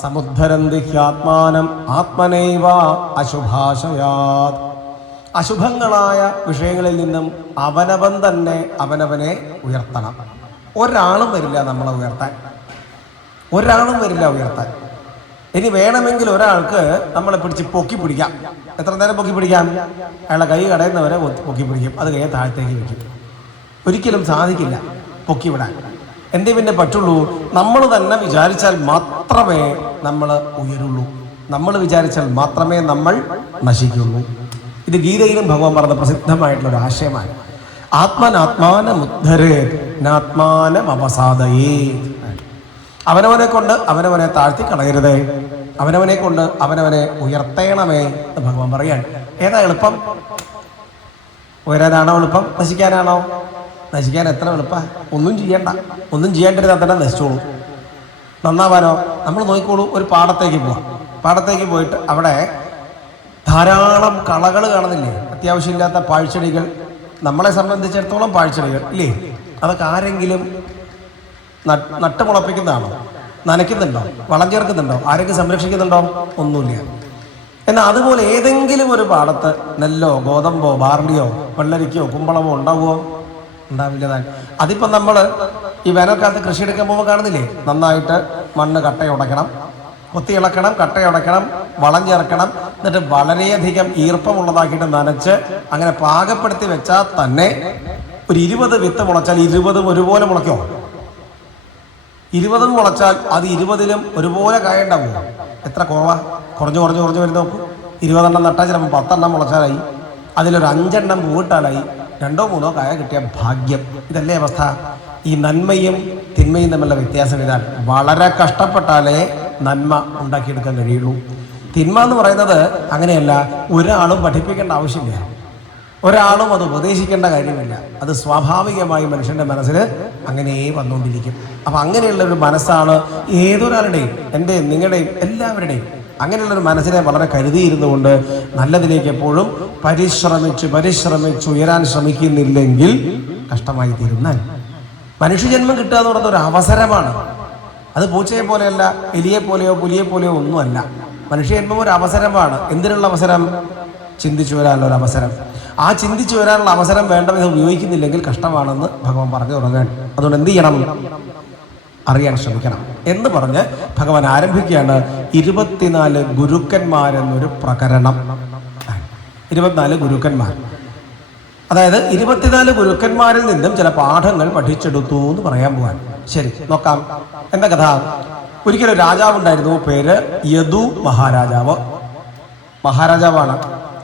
സമുദ്ധരന്തി ഹ്യാത്മാനം ആത്മനൈവ അശുഭാശയാത്. അശുഭങ്ങളായ വിഷയങ്ങളിൽ നിന്നും അവനവൻ തന്നെ അവനവനെ ഉയർത്തണം. ഒരാളും വരില്ല നമ്മളെ ഉയർത്താൻ, ഒരാളും വരില്ല ഉയർത്താൻ. ഇനി വേണമെങ്കിൽ ഒരാൾക്ക് നമ്മളെ പിടിച്ച് പൊക്കി പിടിക്കാം. എത്ര നേരം പൊക്കി പിടിക്കാം? അയാളെ കൈ കടയുന്നവരെ പൊക്കി പിടിക്കും, അത് കഴിഞ്ഞ് താഴത്തേക്ക് വയ്ക്കും. ഒരിക്കലും സാധിക്കില്ല പൊക്കി വിടാൻ. എന്തേ പിന്നെ പറ്റുള്ളൂ? നമ്മൾ തന്നെ വിചാരിച്ചാൽ മാത്രമേ നമ്മൾ ഉയരുള്ളൂ. നമ്മൾ വിചാരിച്ചാൽ മാത്രമേ നമ്മൾ നശിക്കുള്ളൂ. ഇത് ഗീതയിലും ഭഗവാൻ പറഞ്ഞ പ്രസിദ്ധമായിട്ടുള്ള ഒരു ആശയമാണ്. ആത്മാനാത്മാനമുദ്ധരേത്നാത്മാനമവസാദയേ. അവനവനെ കൊണ്ട് അവനവനെ താഴ്ത്തി കളയരുതേ, അവനവനെ കൊണ്ട് അവനവനെ ഉയർത്തേണമേ എന്ന് ഭഗവാൻ പറയാണ്. ഏതാ എളുപ്പം? ഉയരാനാണോ എളുപ്പം? നശിക്കാനാണോ? നശിക്കാൻ എത്ര എളുപ്പം? ഒന്നും ചെയ്യണ്ട, ഒന്നും ചെയ്യേണ്ടത് തന്നെ നശിച്ചോളൂ. നന്നാവാനോ? നമ്മൾ നോക്കിക്കോളൂ. ഒരു പാടത്തേക്ക് പോവാം. പാടത്തേക്ക് പോയിട്ട് അവിടെ ധാരാളം കളകൾ കാണുന്നില്ലേ? അത്യാവശ്യമില്ലാത്ത പാഴ്ചെടികൾ, നമ്മളെ സംബന്ധിച്ചിടത്തോളം പാഴ്ചെടികൾ ഇല്ലേ? അതൊക്കെ ആരെങ്കിലും നട്ടുമുളപ്പിക്കുന്നതാണോ? നനയ്ക്കുന്നുണ്ടോ? വളം ചേർക്കുന്നുണ്ടോ? ആരെങ്കിലും സംരക്ഷിക്കുന്നുണ്ടോ? ഒന്നുമില്ല. എന്നാൽ അതുപോലെ ഏതെങ്കിലും ഒരു പാടത്ത് നെല്ലോ ഗോതമ്പോ ബാർലിയോ വെള്ളരിക്കോ കുമ്പളമോ ഉണ്ടാവുമോ? ഉണ്ടാവില്ലതാൻ. അതിപ്പം നമ്മൾ ഈ വേനൽക്കാലത്ത് കൃഷി എടുക്കാൻ പോകുമ്പോൾ കാണുന്നില്ലേ? നന്നായിട്ട് മണ്ണ് കട്ടയുടയ്ക്കണം, കൊത്തിയിളക്കണം, കട്ടയുടയ്ക്കണം, വളം ചേർക്കണം, എന്നിട്ട് വളരെയധികം ഈർപ്പമുള്ളതാക്കിയിട്ട് നനച്ച് അങ്ങനെ പാകപ്പെടുത്തി വെച്ചാൽ തന്നെ ഒരു 20 വിത്ത് മുളച്ചാൽ 20 ഒരുപോലെ മുളയ്ക്കോ? 20 മുളച്ചാൽ അത് 20ലും ഒരുപോലെ കായ ഉണ്ടാവും. എത്ര കുറവാ? കുറഞ്ഞു വരുന്ന നോക്കൂ. 20 നട്ടാൽ ചിലപ്പോൾ 10 മുളച്ചാലായി, അതിലൊരു 5 പൂവിട്ടാലായി, 2-3 കായ കിട്ടിയ ഭാഗ്യം. ഇതല്ലേ അവസ്ഥ? ഈ നന്മയും തിന്മയും തമ്മിലുള്ള വ്യത്യാസം ഇതാണ്. വളരെ കഷ്ടപ്പെട്ടാലേ നന്മ ഉണ്ടാക്കിയെടുക്കാൻ കഴിയുള്ളൂ. തിന്മ എന്ന് പറയുന്നത് അങ്ങനെയല്ല. ഒരാളും പഠിപ്പിക്കേണ്ട ആവശ്യമില്ല, ഒരാളും അത് ഉപദേശിക്കേണ്ട കാര്യമില്ല. അത് സ്വാഭാവികമായി മനുഷ്യൻ്റെ മനസ്സിൽ അങ്ങനെ വന്നുകൊണ്ടിരിക്കും. അപ്പം അങ്ങനെയുള്ളൊരു മനസ്സാണ് ഏതൊരാളുടെയും, എൻ്റെയും നിങ്ങളുടെയും എല്ലാവരുടെയും. അങ്ങനെയുള്ളൊരു മനസ്സിനെ വളരെ കരുതിയിരുന്നുകൊണ്ട് നല്ലതിലേക്ക് എപ്പോഴും പരിശ്രമിച്ച് ഉയരാൻ ശ്രമിക്കുന്നില്ലെങ്കിൽ കഷ്ടമായി തീരുന്നാൽ. മനുഷ്യജന്മം കിട്ടുക എന്ന് പറയുന്ന ഒരു അവസരമാണ്. അത് പൂച്ചയെ പോലെയല്ല, എലിയെ പോലെയോ പുലിയെ പോലെയോ ഒന്നുമല്ല. മനുഷ്യജന്മം ഒരു അവസരമാണ്. എന്തിനുള്ള അവസരം? ചിന്തിച്ചു വരാനുള്ള ഒരു അവസരം. ആ ചിന്തിച്ചു വരാനുള്ള അവസരം വേണ്ട വിധം ഉപയോഗിക്കുന്നില്ലെങ്കിൽ കഷ്ടമാണെന്ന് ഭഗവാൻ പറഞ്ഞു തുടങ്ങാൻ. അതുകൊണ്ട് എന്ത് ചെയ്യണം? അറിയാൻ ശ്രമിക്കണം എന്ന് പറഞ്ഞ് ഭഗവാൻ ആരംഭിക്കുകയാണ് 24 ഗുരുക്കന്മാരെന്നൊരു പ്രകരണം. 24 ഗുരുക്കന്മാർ, അതായത് 24 ഗുരുക്കന്മാരിൽ നിന്നും ചില പാഠങ്ങൾ പഠിച്ചെടുത്തു എന്ന് പറയാൻ പോവാൻ. ശരി, നോക്കാം. എന്താ കഥ? ഒരിക്കലും രാജാവുണ്ടായിരുന്നു, പേര് യദു മഹാരാജാവ്. മഹാരാജാവാണ്.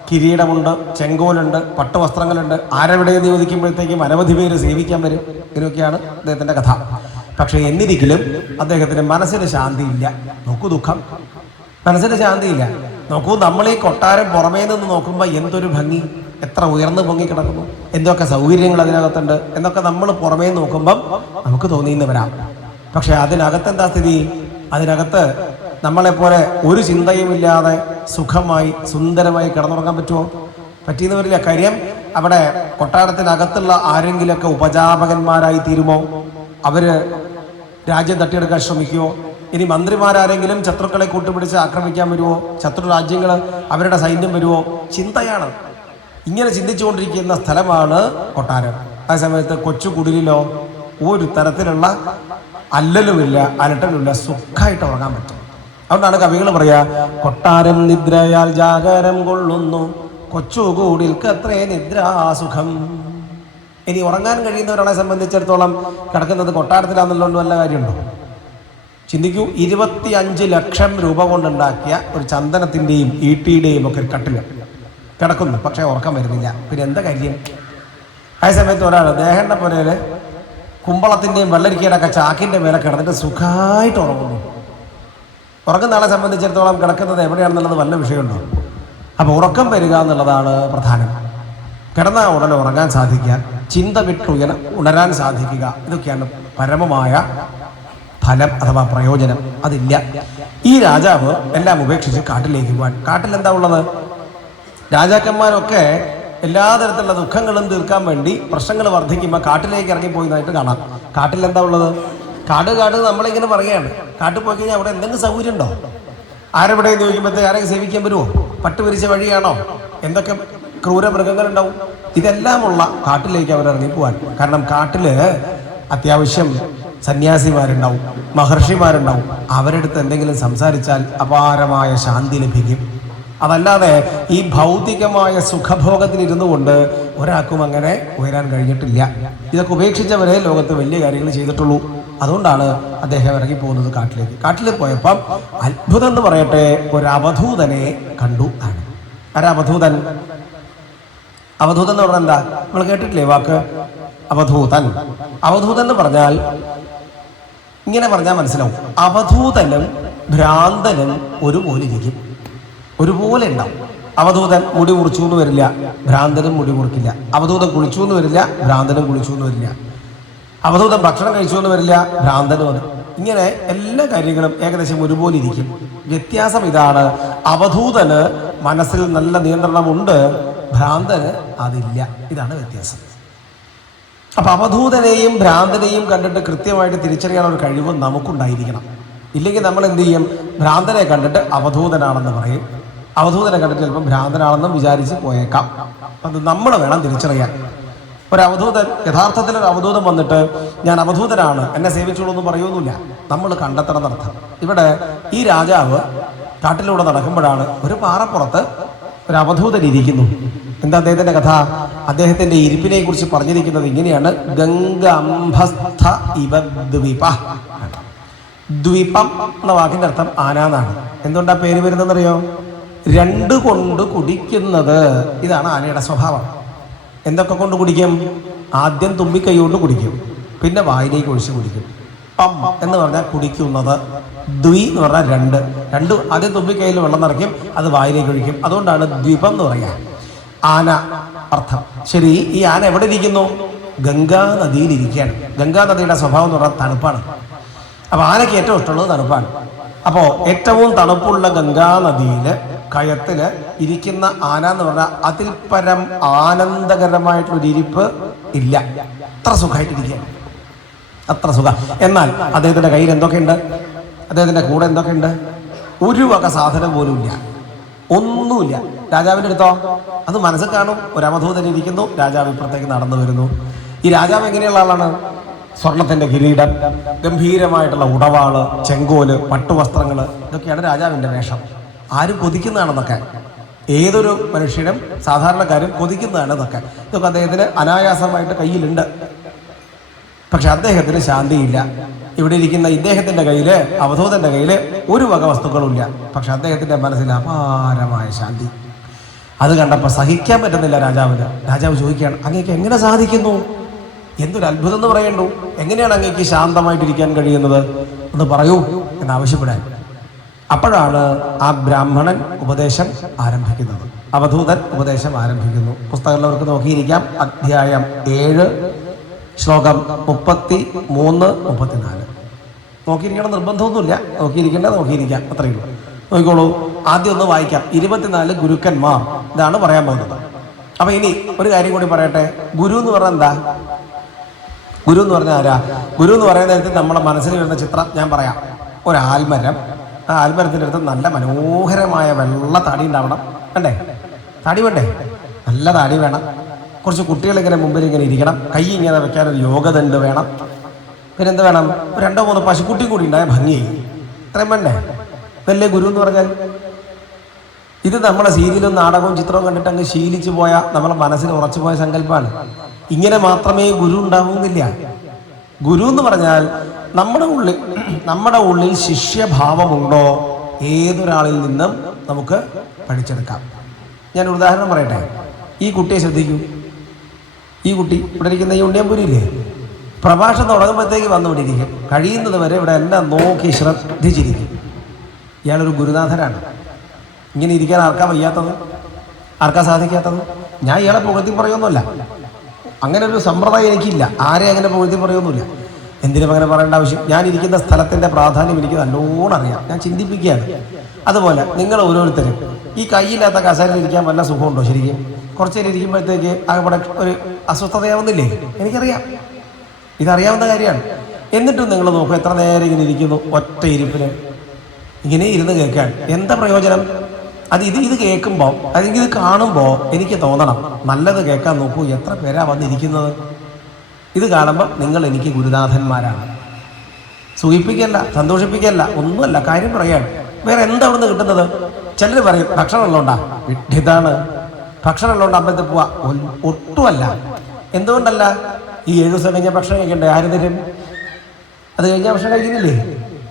കിരീടമുണ്ട്, ചെങ്കോലുണ്ട്, പട്ടുവസ്ത്രങ്ങളുണ്ട്. ആരെവിടെയെന്ന് ചോദിക്കുമ്പോഴത്തേക്കും അനവധി പേര് സേവിക്കാൻ വരും. ഇങ്ങനെയൊക്കെയാണ് അദ്ദേഹത്തിൻ്റെ കഥ. പക്ഷേ എന്നിരിക്കലും അദ്ദേഹത്തിന് മനസ്സിന് ശാന്തിയില്ല. നോക്കൂ, ദുഃഖം. മനസ്സിന് ശാന്തിയില്ല. നോക്കൂ, നമ്മൾ ഈ കൊട്ടാരം പുറമേ നിന്ന് നോക്കുമ്പോൾ എന്തൊരു ഭംഗി, എത്ര ഉയർന്നു പൊങ്ങി കിടക്കുന്നു, എന്തൊക്കെ സൗകര്യങ്ങൾ അതിനകത്തുണ്ട് എന്നൊക്കെ നമ്മൾ പുറമേ നോക്കുമ്പം നമുക്ക് തോന്നിയെന്ന് വരാം. പക്ഷെ അതിനകത്തെന്താ സ്ഥിതി? അതിനകത്ത് നമ്മളെപ്പോലെ ഒരു ചിന്തയുമില്ലാതെ സുഖമായി സുന്ദരമായി കിടന്നുറങ്ങാൻ പറ്റുമോ? പറ്റിയെന്ന് വരില്ല. കാര്യം അവിടെ കൊട്ടാരത്തിനകത്തുള്ള ആരെങ്കിലൊക്കെ ഉപജാപകന്മാരായി തീരുമോ? അവര് രാജ്യം തട്ടിയെടുക്കാൻ ശ്രമിക്കുമോ? ഇനി മന്ത്രിമാരാരെങ്കിലും ശത്രുക്കളെ കൂട്ടുപിടിച്ച് ആക്രമിക്കാൻ വരുമോ? ശത്രു രാജ്യങ്ങൾ അവരുടെ സൈന്യം വരുമോ? ചിന്തയാണ്. ഇങ്ങനെ ചിന്തിച്ചുകൊണ്ടിരിക്കുന്ന സ്ഥലമാണ് കൊട്ടാരം. ആ സമയത്ത് കൊച്ചു കുടിലിലോ ഒരു തരത്തിലുള്ള അല്ലലുമില്ല, അലട്ടലുമില്ല, സുഖമായിട്ട് ഉറങ്ങാൻ പറ്റും. അതുകൊണ്ടാണ് കവികൾ പറയാ, കൊട്ടാരം നിദ്രയാൽ ജാഗരം കൊള്ളുന്നു, കൊച്ചുകൂടിൽ കത്രേ നിദ്രാസുഖം. ഇനി ഉറങ്ങാൻ കഴിയുന്നവരാളെ സംബന്ധിച്ചിടത്തോളം കിടക്കുന്നത് കൊട്ടാരത്തിലാണെന്നുള്ളതുകൊണ്ട് വല്ല കാര്യമുണ്ടോ? ചിന്തിക്കൂ, 25 ലക്ഷം രൂപ കൊണ്ടുണ്ടാക്കിയ ഒരു ചന്ദനത്തിൻ്റെയും ഈട്ടിയുടെയും ഒക്കെ ഒരു കട്ടിൽ കിടക്കുന്നു, പക്ഷേ ഉറക്കം വരുന്നില്ല. പിന്നെ എന്താ കാര്യം? ആ സമയത്ത് ഒരാൾ ദേഹേണ്ട പുരയിൽ കുമ്പളത്തിൻ്റെയും വെള്ളരിക്കയുടെ ഒക്കെ ചാക്കിൻ്റെ മേലെ കിടന്നിട്ട് സുഖമായിട്ട് ഉറങ്ങുന്നു. ഉറങ്ങുന്ന ആളെ സംബന്ധിച്ചിടത്തോളം കിടക്കുന്നത് എവിടെയാണെന്നുള്ളത് വല്ല വിഷയമുണ്ടോ? അപ്പോൾ ഉറക്കം വരിക എന്നുള്ളതാണ് പ്രധാനം. കിടന്ന ഉടനെ ഉറങ്ങാൻ സാധിക്കുക, ചിന്ത ഉണരാൻ സാധിക്കുക, ഇതൊക്കെയാണ് പരമമായ ഫലം അഥവാ പ്രയോജനം. അതില്ല. ഈ രാജാവ് എല്ലാം ഉപേക്ഷിച്ച് കാട്ടിലേക്ക് പോകാൻ. കാട്ടിൽ എന്താ ഉള്ളത്? രാജാക്കന്മാരൊക്കെ എല്ലാ തരത്തിലുള്ള ദുഃഖങ്ങളും തീർക്കാൻ വേണ്ടി പ്രശ്നങ്ങൾ വർദ്ധിക്കുമ്പോൾ കാട്ടിലേക്ക് ഇറങ്ങിപ്പോയതായിട്ട് കാണാം. കാട്ടിൽ എന്താ ഉള്ളത്? കാട് നമ്മളിങ്ങനെ പറയുകയാണ്. കാട്ടിൽ പോയി കഴിഞ്ഞാൽ അവിടെ എന്തെങ്കിലും സൗകര്യം ഉണ്ടോ? ആരെവിടെ ചോദിക്കുമ്പോഴത്തേക്ക് ആരെങ്കിലും സേവിക്കാൻ വരുമോ? പട്ടുപിരിച്ച വഴിയാണോ? എന്തൊക്കെ ക്രൂരമൃഗങ്ങളുണ്ടാവും? ഇതെല്ലാമുള്ള കാട്ടിലേക്ക് അവർ ഇറങ്ങി പോകാൻ. കാരണം കാട്ടിൽ അത്യാവശ്യം സന്യാസിമാരുണ്ടാവും, മഹർഷിമാരുണ്ടാവും. അവരെടുത്ത് എന്തെങ്കിലും സംസാരിച്ചാൽ അപാരമായ ശാന്തി ലഭിക്കും. അതല്ലാതെ ഈ ഭൗതികമായ സുഖഭോഗത്തിലിരുന്നു കൊണ്ട് ഒരാൾക്കും അങ്ങനെ ഉയരാൻ കഴിഞ്ഞിട്ടില്ല. ഇതൊക്കെ ഉപേക്ഷിച്ചവരെ ലോകത്ത് വലിയ കാര്യങ്ങൾ ചെയ്തിട്ടുള്ളൂ. അതുകൊണ്ടാണ് അദ്ദേഹം ഇറങ്ങിപ്പോകുന്നത് കാട്ടിലേക്ക്. കാട്ടിൽ പോയപ്പം അത്ഭുതം എന്ന് പറയട്ടെ, ഒരു അവധൂതനെ കണ്ടു ആണ്. അവധൂതൻ? അവധൂതൻ എന്ന് പറഞ്ഞാൽ എന്താ? നമ്മൾ കേട്ടിട്ടില്ലേ വാക്ക് അവധൂതൻ? അവധൂതൻ എന്ന് പറഞ്ഞാൽ ഇങ്ങനെ പറഞ്ഞാൽ മനസ്സിലാവും. അവധൂതനും ഭ്രാന്തനും ഒരുപോലെ ഇരിക്കും, ഒരുപോലെ ഉണ്ടാവും. അവധൂതൻ മുടി മുറിച്ചു എന്ന് വരില്ല, ഭ്രാന്തനും മുടി മുറിക്കില്ല. അവധൂതൻ കുളിച്ചു എന്ന് വരില്ല, ഭ്രാന്തനും കുളിച്ചു എന്ന് വരില്ല. അവധൂതൻ ഭക്ഷണം കഴിച്ചു എന്ന് വരില്ല, ഭ്രാന്തനും അത്. ഇങ്ങനെ എല്ലാ കാര്യങ്ങളും ഏകദേശം ഒരുപോലെ ഇരിക്കും. വ്യത്യാസം ഇതാണ്, അവധൂതന് മനസ്സിൽ നല്ല നിയന്ത്രണമുണ്ട്, ഭ്രാന്തന് അതില്ല. ഇതാണ് വ്യത്യാസം. അപ്പൊ അവധൂതനെയും ഭ്രാന്തനെയും കണ്ടിട്ട് കൃത്യമായിട്ട് തിരിച്ചറിയാനുള്ള കഴിവ് നമുക്കുണ്ടായിരിക്കണം. ഇല്ലെങ്കിൽ നമ്മൾ എന്ത് ചെയ്യും? ഭ്രാന്തനെ കണ്ടിട്ട് അവധൂതനാണെന്ന് പറയും, അവധൂതനെ കണ്ടിട്ട് ചിലപ്പോൾ ഭ്രാന്തനാണെന്നും വിചാരിച്ച് പോയേക്കാം. അത് നമ്മൾ വേണം തിരിച്ചറിയാൻ. ഒരു അവധൂതൻ, യഥാർത്ഥത്തിൽ ഒരു അവധൂതൻ വന്നിട്ട് ഞാൻ അവധൂതനാണ്, എന്നെ സേവിച്ചോളൂ എന്ന് പറയുന്നില്ല. നമ്മൾ കണ്ടെത്തണം എന്നർത്ഥം. ഇവിടെ ഈ രാജാവ് കാട്ടിലൂടെ നടക്കുമ്പോഴാണ് ഒരു പാറപ്പുറത്ത് ഒരു അവധൂതൻ ഇരിക്കുന്നു. എന്താ അദ്ദേഹത്തിന്റെ കഥ? അദ്ദേഹത്തിന്റെ ഇരിപ്പിനെ കുറിച്ച് പറഞ്ഞിരിക്കുന്നത് ഇങ്ങനെയാണ്: ഗംഗംഭസ്ഥ ഇവ ദ്വീപ. ദ്വീപം എന്ന വാക്കിന്റെ അർത്ഥം ആന എന്നാണ്. എന്തുകൊണ്ടാ പേര് വരുന്നതെന്നറിയോ? രണ്ട് കൊണ്ട് കുടിക്കുന്നത്. ഇതാണ് ആനയുടെ സ്വഭാവം. എന്തൊക്കെ കൊണ്ട് കുടിക്കും? ആദ്യം തുമ്പിക്കൈ കൊണ്ട് കുടിക്കും, പിന്നെ വായിലേക്ക് ഒഴിച്ച് കുടിക്കും. പം എന്ന് പറഞ്ഞാൽ കുടിക്കുന്നത്, ദ്വി എന്ന് പറഞ്ഞാൽ രണ്ട്. ആദ്യം തുമ്പിക്കൈയിൽ വെള്ളം നിറയ്ക്കും, അത് വായിലേക്ക് ഒഴിക്കും. അതുകൊണ്ടാണ് ദ്വീപം എന്ന് പറയാ. ആന അർത്ഥം. ശരി, ഈ ആന എവിടെ ഇരിക്കുന്നു? ഗംഗാ നദിയിൽ ഇരിക്കുകയാണ്. ഗംഗാ നദിയുടെ സ്വഭാവം എന്ന് പറഞ്ഞാൽ തണുപ്പാണ്. അപ്പൊ ആനയ്ക്ക് ഏറ്റവും ഇഷ്ടമുള്ളത് തണുപ്പാണ്. അപ്പോ ഏറ്റവും തണുപ്പുള്ള ഗംഗാ നദിയില് കയത്തില് ഇരിക്കുന്ന ആന എന്ന് പറഞ്ഞാൽ അതിൽ പരം ആനന്ദകരമായിട്ടുള്ളൊരു ഇരിപ്പ് ഇല്ല. അത്ര സുഖമായിട്ടിരിക്കുകയാണ്, അത്ര സുഖം. എന്നാൽ അദ്ദേഹത്തിന്റെ കയ്യിൽ എന്തൊക്കെയുണ്ട്? അദ്ദേഹത്തിന്റെ കൂടെ എന്തൊക്കെയുണ്ട്? ഒരു വക സാധനം പോലും ഇല്ല, ഒന്നുമില്ല. രാജാവിൻ്റെ അടുത്തോ? അത് മനസ്സിൽ കാണും. ഒരു അവധൂതൻ ഇരിക്കുന്നു, രാജാവ് ഇപ്പുറത്തേക്ക് നടന്നു വരുന്നു. ഈ രാജാവ് എങ്ങനെയുള്ള ആളാണ്? സ്വർണത്തിന്റെ കിരീടം, ഗംഭീരമായിട്ടുള്ള ഉടവാള്, ചെങ്കോല്, പട്ടുവസ്ത്രങ്ങൾ, ഇതൊക്കെയാണ് രാജാവിന്റെ വേഷം. ആരും കൊതിക്കുന്നതാണെന്നൊക്കെ, ഏതൊരു മനുഷ്യനും സാധാരണക്കാരും കൊതിക്കുന്നതാണ് ഇതൊക്കെ. ഇതൊക്കെ അദ്ദേഹത്തിന് അനായാസമായിട്ട് കയ്യിലുണ്ട്. പക്ഷെ അദ്ദേഹത്തിന് ശാന്തിയില്ല. ഇവിടെ ഇരിക്കുന്ന ഇദ്ദേഹത്തിന്റെ കയ്യില്, അവധൂതന്റെ കയ്യില് ഒരു വക വസ്തുക്കളുമില്ല. പക്ഷെ അദ്ദേഹത്തിന്റെ മനസ്സിൽ അപാരമായ ശാന്തി. അത് കണ്ടപ്പോൾ സഹിക്കാൻ പറ്റുന്നില്ല രാജാവിന്. രാജാവ് ചോദിക്കുകയാണ്, അങ്ങേക്ക് എങ്ങനെ സാധിക്കുന്നു? എന്തൊരു അത്ഭുതം എന്ന് പറയണ്ടു. എങ്ങനെയാണ് അങ്ങേക്ക് ശാന്തമായിട്ടിരിക്കാൻ കഴിയുന്നത്? ഒന്ന് പറയൂ എന്നാവശ്യപ്പെടാൻ. അപ്പോഴാണ് ആ ബ്രാഹ്മണൻ ഉപദേശം ആരംഭിക്കുന്നത്. അവധൂതൻ ഉപദേശം ആരംഭിക്കുന്നു. പുസ്തകമുള്ളവർക്ക് നോക്കിയിരിക്കാം. അധ്യായം 7, ശ്ലോകം 33, 34. നോക്കിയിരിക്കണം നിർബന്ധമൊന്നുമില്ല, നോക്കിയിരിക്കാം, അത്രയേ ഉള്ളൂ. നോക്കിക്കോളൂ. ആദ്യം ഒന്ന് വായിക്കാം. 24 ഗുരുക്കന്മാർ, ഇതാണ് പറയാൻ പോകുന്നത്. അപ്പൊ ഇനി ഒരു കാര്യം കൂടി പറയട്ടെ. ഗുരു എന്ന് പറഞ്ഞാൽ എന്താ? ഗുരു എന്ന് പറഞ്ഞാൽ ആരാ? ഗുരു എന്ന് പറയുന്ന നേരത്തിൽ നമ്മുടെ മനസ്സിൽ വരുന്ന ചിത്രം ഞാൻ പറയാം. ഒരു ആൽമരം, ആ ആൽമരത്തിൻ്റെ അടുത്ത് നല്ല മനോഹരമായ വെള്ള താടി ഉണ്ടാവണം. വേണ്ടേ? താടി വേണ്ടേ? നല്ല താടി വേണം. കുറച്ച് കുട്ടികളിങ്ങനെ മുമ്പിൽ ഇങ്ങനെ ഇരിക്കണം. കൈ ഇങ്ങനെ വെക്കാനൊരു യോഗദണ്ഡ് വേണം. പിന്നെ എന്ത് വേണം? 2-3 പശുക്കുട്ടി കൂടി ഉണ്ടായ ഭംഗിയായി. ഇത്രയും വേണ്ടേ? ഇതല്ലേ ഗുരു എന്ന് പറഞ്ഞാൽ? ഇത് നമ്മളെ സീരിയലും നാടകവും ചിത്രവും കണ്ടിട്ട് അങ്ങ് ശീലിച്ചു പോയ, നമ്മളെ മനസ്സിൽ ഉറച്ചു പോയ സങ്കല്പമാണ്. ഇങ്ങനെ മാത്രമേ ഗുരു ഉണ്ടാവുന്നില്ല. ഗുരു എന്ന് പറഞ്ഞാൽ നമ്മുടെ ഉള്ളിൽ ശിഷ്യഭാവമുണ്ടോ ഏതൊരാളിൽ നിന്നും നമുക്ക് പഠിച്ചെടുക്കാം. ഞാൻ ഉദാഹരണം പറയട്ടെ. ഈ കുട്ടിയെ ശ്രദ്ധിക്കൂ. ഈ കുട്ടി ഇവിടെ ഇരിക്കുന്ന ഈ ഉണ്ണിയമ്പൂരില്ലേ, പ്രഭാഷണം തുടങ്ങുമ്പോഴത്തേക്ക് വന്നുകൊണ്ട് ഇരിക്കും. കഴിയുന്നത് വരെ ഇവിടെ എല്ലാം നോക്കി ശ്രദ്ധിച്ചിരിക്കും. ഇയാളൊരു ഗുരുനാഥനാണ്. ഇങ്ങനെ ഇരിക്കാൻ ആർക്കാ വയ്യാത്തത്? ആർക്കാ സാധിക്കാത്തത്? ഞാൻ ഇയാളെ പുകഴ്ത്തി പറയുമൊന്നുമല്ല. അങ്ങനെ ഒരു സമ്പ്രദായം എനിക്കില്ല. ആരെ അങ്ങനെ പുകഴ്ത്തി പറയുമൊന്നുമില്ല. എന്തിനും അങ്ങനെ പറയേണ്ട ആവശ്യം? ഞാൻ ഇരിക്കുന്ന സ്ഥലത്തിൻ്റെ പ്രാധാന്യം എനിക്ക് നല്ലോണം അറിയാം. ഞാൻ ചിന്തിപ്പിക്കുകയാണ്. അതുപോലെ നിങ്ങൾ ഓരോരുത്തരും ഈ കയ്യില്ലാത്ത കസേരയിൽ ഇരിക്കാൻ വല്ല സുഖമുണ്ടോ? ശരിക്കും കുറച്ച് നേരം ഇരിക്കുമ്പോഴത്തേക്ക് അവിടെ ഒരു അസ്വസ്ഥതയാവുന്നില്ലേ? എനിക്കറിയാം, ഇതറിയാവുന്ന കാര്യമാണ്. എന്നിട്ടും നിങ്ങൾ നോക്കുക, എത്ര നേരം ഇങ്ങനെ ഇരിക്കുന്നു ഒറ്റ ഇരിപ്പിന്. ഇങ്ങനെ ഇരുന്ന് കേൾക്കാൻ എന്താ പ്രയോജനം? ഇത് കേൾക്കുമ്പോൾ, അല്ലെങ്കിൽ ഇത് കാണുമ്പോൾ എനിക്ക് തോന്നണം, നല്ലത് കേൾക്കാൻ നോക്കൂ, എത്ര പേരാ വന്നിരിക്കുന്നത്. ഇത് കാണുമ്പോൾ നിങ്ങൾ എനിക്ക് ഗുരുനാഥന്മാരാണ്. സുഖിപ്പിക്കല്ല, സന്തോഷിപ്പിക്കല്ല, ഒന്നുമല്ല, കാര്യം പറയാൻ. വേറെ എന്താ അവിടെ നിന്ന് കിട്ടുന്നത്? ചിലർ പറയും ഭക്ഷണം ഉള്ളതുകൊണ്ടാ. ഇതാണ് ഭക്ഷണം ഉള്ളതുകൊണ്ട് അമ്പലത്തിൽ പോവാ. ഒട്ടുമല്ല. എന്തുകൊണ്ടല്ല? ഈ 7 ദിവസം കഴിഞ്ഞാൽ ഭക്ഷണം കഴിക്കണ്ടേ? ആര് തരും? അത് കഴിഞ്ഞാൽ ഭക്ഷണം കഴിക്കുന്നില്ലേ?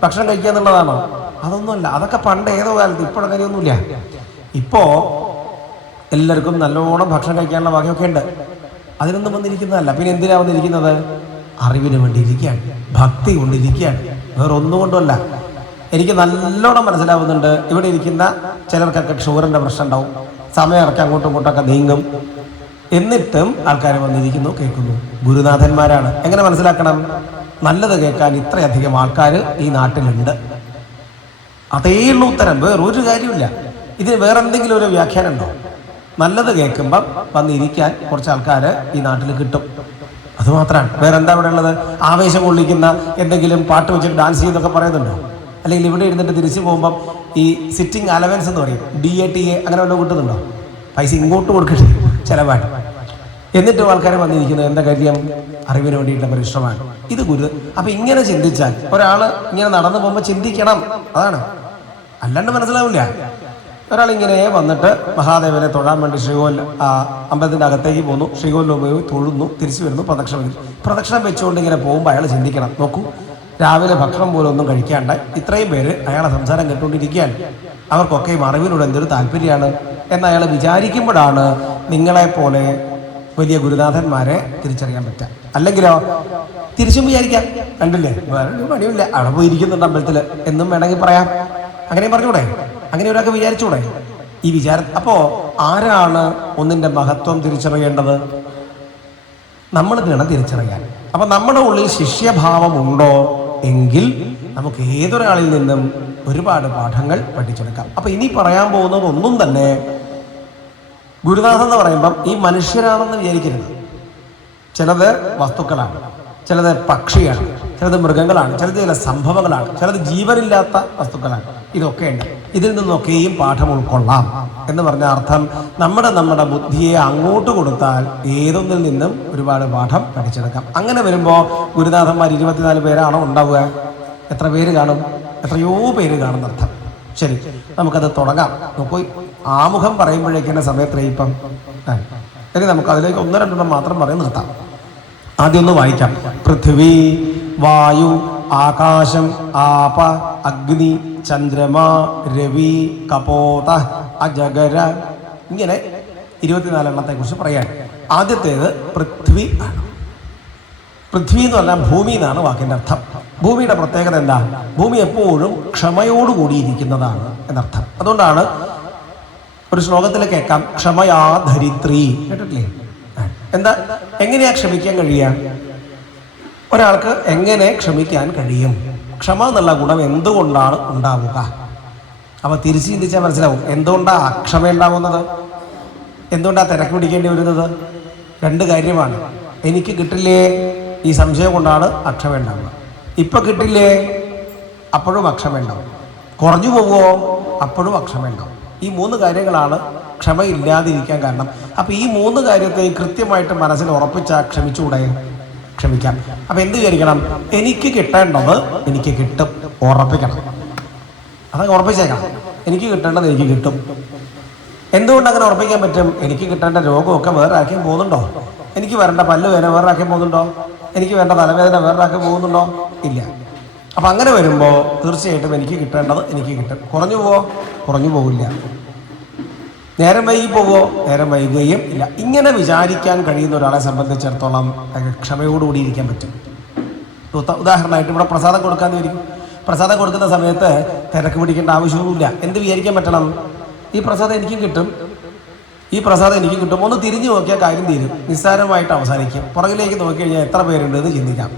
ഭക്ഷണം കഴിക്കുക എന്നുള്ളതാണോ? അതൊന്നുമല്ല. അതൊക്കെ പണ്ട് ഏതോ കാലത്ത്. ഇപ്പോഴൊക്കെ കാര്യമൊന്നുമില്ല. ഇപ്പോൾ എല്ലാവർക്കും നല്ലോണം ഭക്ഷണം കഴിക്കാനുള്ള വകയൊക്കെ ഉണ്ട്. അതിനൊന്നും വന്നിരിക്കുന്നതല്ല. പിന്നെ എന്തിനാ വന്നിരിക്കുന്നത്? അറിവിന് വേണ്ടി ഇരിക്കുകയാണ്, ഭക്തി കൊണ്ടിരിക്കുകയാണ്, വേറെ ഒന്നും കൊണ്ടുമല്ല. എനിക്ക് നല്ലോണം മനസ്സിലാവുന്നുണ്ട്. ഇവിടെ ഇരിക്കുന്ന ചിലർക്കൊക്കെ ഷുഗറിൻ്റെ പ്രശ്നം ഉണ്ടാവും. സമയം ഇറക്കി അങ്ങോട്ടും ഇങ്ങോട്ടൊക്കെ നീങ്ങും. എന്നിട്ടും ആൾക്കാർ വന്നിരിക്കുന്നു, കേൾക്കുന്നു. ഗുരുനാഥന്മാരാണ്. എങ്ങനെ മനസ്സിലാക്കണം? നല്ലത് കേൾക്കാൻ ഇത്രയധികം ആൾക്കാർ ഈ നാട്ടിലുണ്ട്. അതേയുള്ള ഉത്തരം. വേറൊരു കാര്യമില്ല. ഇതിന് വേറെ എന്തെങ്കിലും ഒരു വ്യാഖ്യാനം ഉണ്ടോ? നല്ലത് കേൾക്കുമ്പം വന്നിരിക്കാൻ കുറച്ച് ആൾക്കാർ ഈ നാട്ടിൽ കിട്ടും. അതുമാത്രമാണ്. വേറെ എന്താ ഇവിടെ ഉള്ളത്? ആവേശം കൊള്ളിക്കുന്ന എന്തെങ്കിലും പാട്ട് വെച്ചിട്ട് ഡാൻസ് ചെയ്യുന്നൊക്കെ പറയുന്നുണ്ടോ? അല്ലെങ്കിൽ ഇവിടെ ഇരുന്നിട്ട് തിരിച്ചു പോകുമ്പം ഈ സിറ്റിംഗ് അലവൻസ് എന്ന് പറയും, DATA അങ്ങനെ വല്ലതും കിട്ടുന്നുണ്ടോ? പൈസ ഇങ്ങോട്ട് കൊടുക്കട്ടെ ചിലവാണ്. എന്നിട്ടും ആൾക്കാർ വന്നിരിക്കുന്നത് എന്താ കാര്യം? അറിവിന് വേണ്ടിയിട്ടുള്ള പരിശ്രമമാണ്. ഇത് ഗുരു. അപ്പം ഇങ്ങനെ ചിന്തിച്ചാൽ ഒരാൾ ഇങ്ങനെ നടന്നു പോകുമ്പോൾ ചിന്തിക്കണം. അതാണ്, അല്ലാണ്ട് മനസ്സിലാവില്ല. ഒരാളിങ്ങനെ വന്നിട്ട് മഹാദേവനെ തൊഴാൻ വേണ്ടി അമ്പലത്തിൻ്റെ അകത്തേക്ക് പോകുന്നു, ശ്രീകോവിലിൽ പോയി തൊഴുന്നു, തിരിച്ചു വരുന്നു, പ്രദക്ഷിണം വെച്ചുകൊണ്ട് ഇങ്ങനെ പോകുമ്പോൾ അയാൾ ചിന്തിക്കണം. നോക്കൂ, രാവിലെ ഭക്ഷണം പോലും ഒന്നും കഴിക്കാണ്ട് ഇത്രയും പേര് അയാളെ സംസാരം കേട്ടുകൊണ്ടിരിക്കുകയാണ്. അവർക്കൊക്കെയും അറിവിനോട് എന്തൊരു താല്പര്യമാണ് എന്ന് അയാൾ വിചാരിക്കുമ്പോഴാണ് നിങ്ങളെപ്പോലെ വലിയ ഗുരുനാഥന്മാരെ തിരിച്ചറിയാൻ പറ്റുക. അല്ലെങ്കിലോ തിരിച്ചും വിചാരിക്കാം, കണ്ടില്ലേ വേറെ പണിയില്ല, അവിടെ പോയിരിക്കുന്നുണ്ട് അമ്പലത്തിൽ എന്നും വേണമെങ്കിൽ പറയാം. അങ്ങനെയും പറഞ്ഞൂടെ? അങ്ങനെ ഒരാൾക്ക് വിചാരിച്ചൂടെ? ഈ വിചാരം. അപ്പോൾ ആരാണ് ഒന്നിൻ്റെ മഹത്വം തിരിച്ചറിയേണ്ടത്? നമ്മൾ വേണം തിരിച്ചറിയാൻ. അപ്പം നമ്മുടെ ഉള്ളിൽ ശിഷ്യഭാവമുണ്ടോ എങ്കിൽ നമുക്ക് ഏതൊരാളിൽ നിന്നും ഒരുപാട് പാഠങ്ങൾ പഠിച്ചെടുക്കാം. അപ്പം ഇനി പറയാൻ പോകുന്നത് ഒന്നും തന്നെ ഗുരുനാഥൻ എന്ന് പറയുമ്പം ഈ മനുഷ്യരാണെന്ന് വിചാരിക്കരുത്. ചിലത് വസ്തുക്കളാണ്, ചിലത് പക്ഷിയാണ്, ചിലത് മൃഗങ്ങളാണ്, ചിലത് ചില സംഭവങ്ങളാണ്, ചിലത് ജീവനില്ലാത്ത വസ്തുക്കളാണ്. ഇതൊക്കെ ഉണ്ട്. ഇതിൽ നിന്നൊക്കെയും പാഠം ഉൾക്കൊള്ളാം എന്ന് പറഞ്ഞ അർത്ഥം നമ്മുടെ ബുദ്ധിയെ അങ്ങോട്ട് കൊടുത്താൽ ഏതൊന്നിൽ നിന്നും ഒരുപാട് പാഠം പഠിച്ചെടുക്കാം. അങ്ങനെ വരുമ്പോൾ ഗുരുനാഥന്മാർ 24 പേരാണോ ഉണ്ടാവുക? എത്ര പേര് കാണും? എത്രയോ പേര് കാണുന്നർത്ഥം. ശരി, നമുക്കത് തുടങ്ങാം. നോക്കൂ, ആമുഖം പറയുമ്പോഴേക്കുന്ന സമയത്ത് ഇപ്പം ഇനി നമുക്ക് അതിലേക്ക് 1-2 മാത്രം പറയും, നിർത്താം. ആദ്യം ഒന്ന് വായിക്കാം. പൃഥ്വി, വായു, ആകാശം, ആപ, അഗ്നി, ചന്ദ്രമ, രവി, കപോത, അജഗര, ഇങ്ങനെ 24 എണ്ണത്തെ കുറിച്ച് പറയാൻ. ആദ്യത്തേത് പൃഥ്വി ആണ്. പൃഥ്വി എന്ന് പറഞ്ഞാൽ ഭൂമി എന്നാണ് വാക്കിൻ്റെ അർത്ഥം. ഭൂമിയുടെ പ്രത്യേകത എന്താ? ഭൂമി എപ്പോഴും ക്ഷമയോടുകൂടിയിരിക്കുന്നതാണ് എന്നർത്ഥം. അതുകൊണ്ടാണ് ഒരു ശ്ലോകത്തിൽ കേൾക്കാം, ക്ഷമയാ ധരിത്രി. കേട്ടിട്ടില്ലേ? എന്താ, എങ്ങനെയാ ക്ഷമിക്കാൻ കഴിയുക? ഒരാൾക്ക് എങ്ങനെ ക്ഷമിക്കാൻ കഴിയും? ക്ഷമ എന്നുള്ള ഗുണം എന്തുകൊണ്ടാണ് ഉണ്ടാവുക? അപ്പോൾ തിരിച്ച് ചിന്തിച്ചാൽ മനസ്സിലാവും എന്തുകൊണ്ടാണ് അക്ഷമ ഉണ്ടാവുന്നത്, എന്തുകൊണ്ടാണ് തിരക്ക് പിടിക്കേണ്ടി വരുന്നത്. 2 കാര്യമാണ്. എനിക്ക് കിട്ടില്ലേ, ഈ സംശയം കൊണ്ടാണ് അക്ഷമ ഉണ്ടാവുക. ഇപ്പം കിട്ടില്ലേ, അപ്പോഴും അക്ഷമ ഉണ്ടാവും. കുറഞ്ഞു പോവുമോ, അപ്പോഴും അക്ഷമ ഉണ്ടാവും. ഈ 3 കാര്യങ്ങളാണ് ക്ഷമയില്ലാതിരിക്കാൻ കാരണം. അപ്പം ഈ 3 കാര്യത്തെ കൃത്യമായിട്ട് മനസ്സിൽ ഉറപ്പിച്ചാൽ ക്ഷമിച്ചുകൂടെ? ക്ഷമിക്കാം. അപ്പം എന്ത് വിചാരിക്കണം? എനിക്ക് കിട്ടേണ്ടത് എനിക്ക് കിട്ടും, ഉറപ്പിക്കണം. അതങ്ങ് ഉറപ്പിച്ചേക്കണം. എനിക്ക് കിട്ടേണ്ടത് എനിക്ക് കിട്ടും. എന്തുകൊണ്ട് അങ്ങനെ ഉറപ്പിക്കാൻ പറ്റും? എനിക്ക് കിട്ടേണ്ട രോഗമൊക്കെ വേറെ ആർക്കും പോകുന്നുണ്ടോ? എനിക്ക് വരേണ്ട പല്ല് വേദന വേറെ ആർക്കും പോകുന്നുണ്ടോ? എനിക്ക് വേണ്ട തലവേദന വേറെ ആർക്കും പോകുന്നുണ്ടോ? ഇല്ല. അപ്പം അങ്ങനെ വരുമ്പോൾ തീർച്ചയായിട്ടും എനിക്ക് കിട്ടേണ്ടത് എനിക്ക് കിട്ടും. കുറഞ്ഞു പോവോ? കുറഞ്ഞു പോകില്ല. നേരം വൈകി പോവോ? നേരം വൈകുകയും ഇല്ല. ഇങ്ങനെ വിചാരിക്കാൻ കഴിയുന്ന ഒരാളെ സംബന്ധിച്ചിടത്തോളം ക്ഷമയോടുകൂടി ഇരിക്കാൻ പറ്റും. ഉദാഹരണമായിട്ട് ഇവിടെ പ്രസാദം കൊടുക്കാമെന്ന് വിചാരിക്കും. പ്രസാദം കൊടുക്കുന്ന സമയത്ത് തിരക്ക് പിടിക്കേണ്ട ആവശ്യമൊന്നുമില്ല. എന്ത് വിചാരിക്കാൻ പറ്റണം? ഈ പ്രസാദം എനിക്കും കിട്ടും, ഈ പ്രസാദം എനിക്ക് കിട്ടും. ഒന്ന് തിരിഞ്ഞു നോക്കിയാൽ കാര്യം തീരും, നിസ്സാരമായിട്ട് അവസാനിക്കും. പുറകിലേക്ക് നോക്കിക്കഴിഞ്ഞാൽ എത്ര പേരുണ്ട് എന്ന് ചിന്തിക്കാം.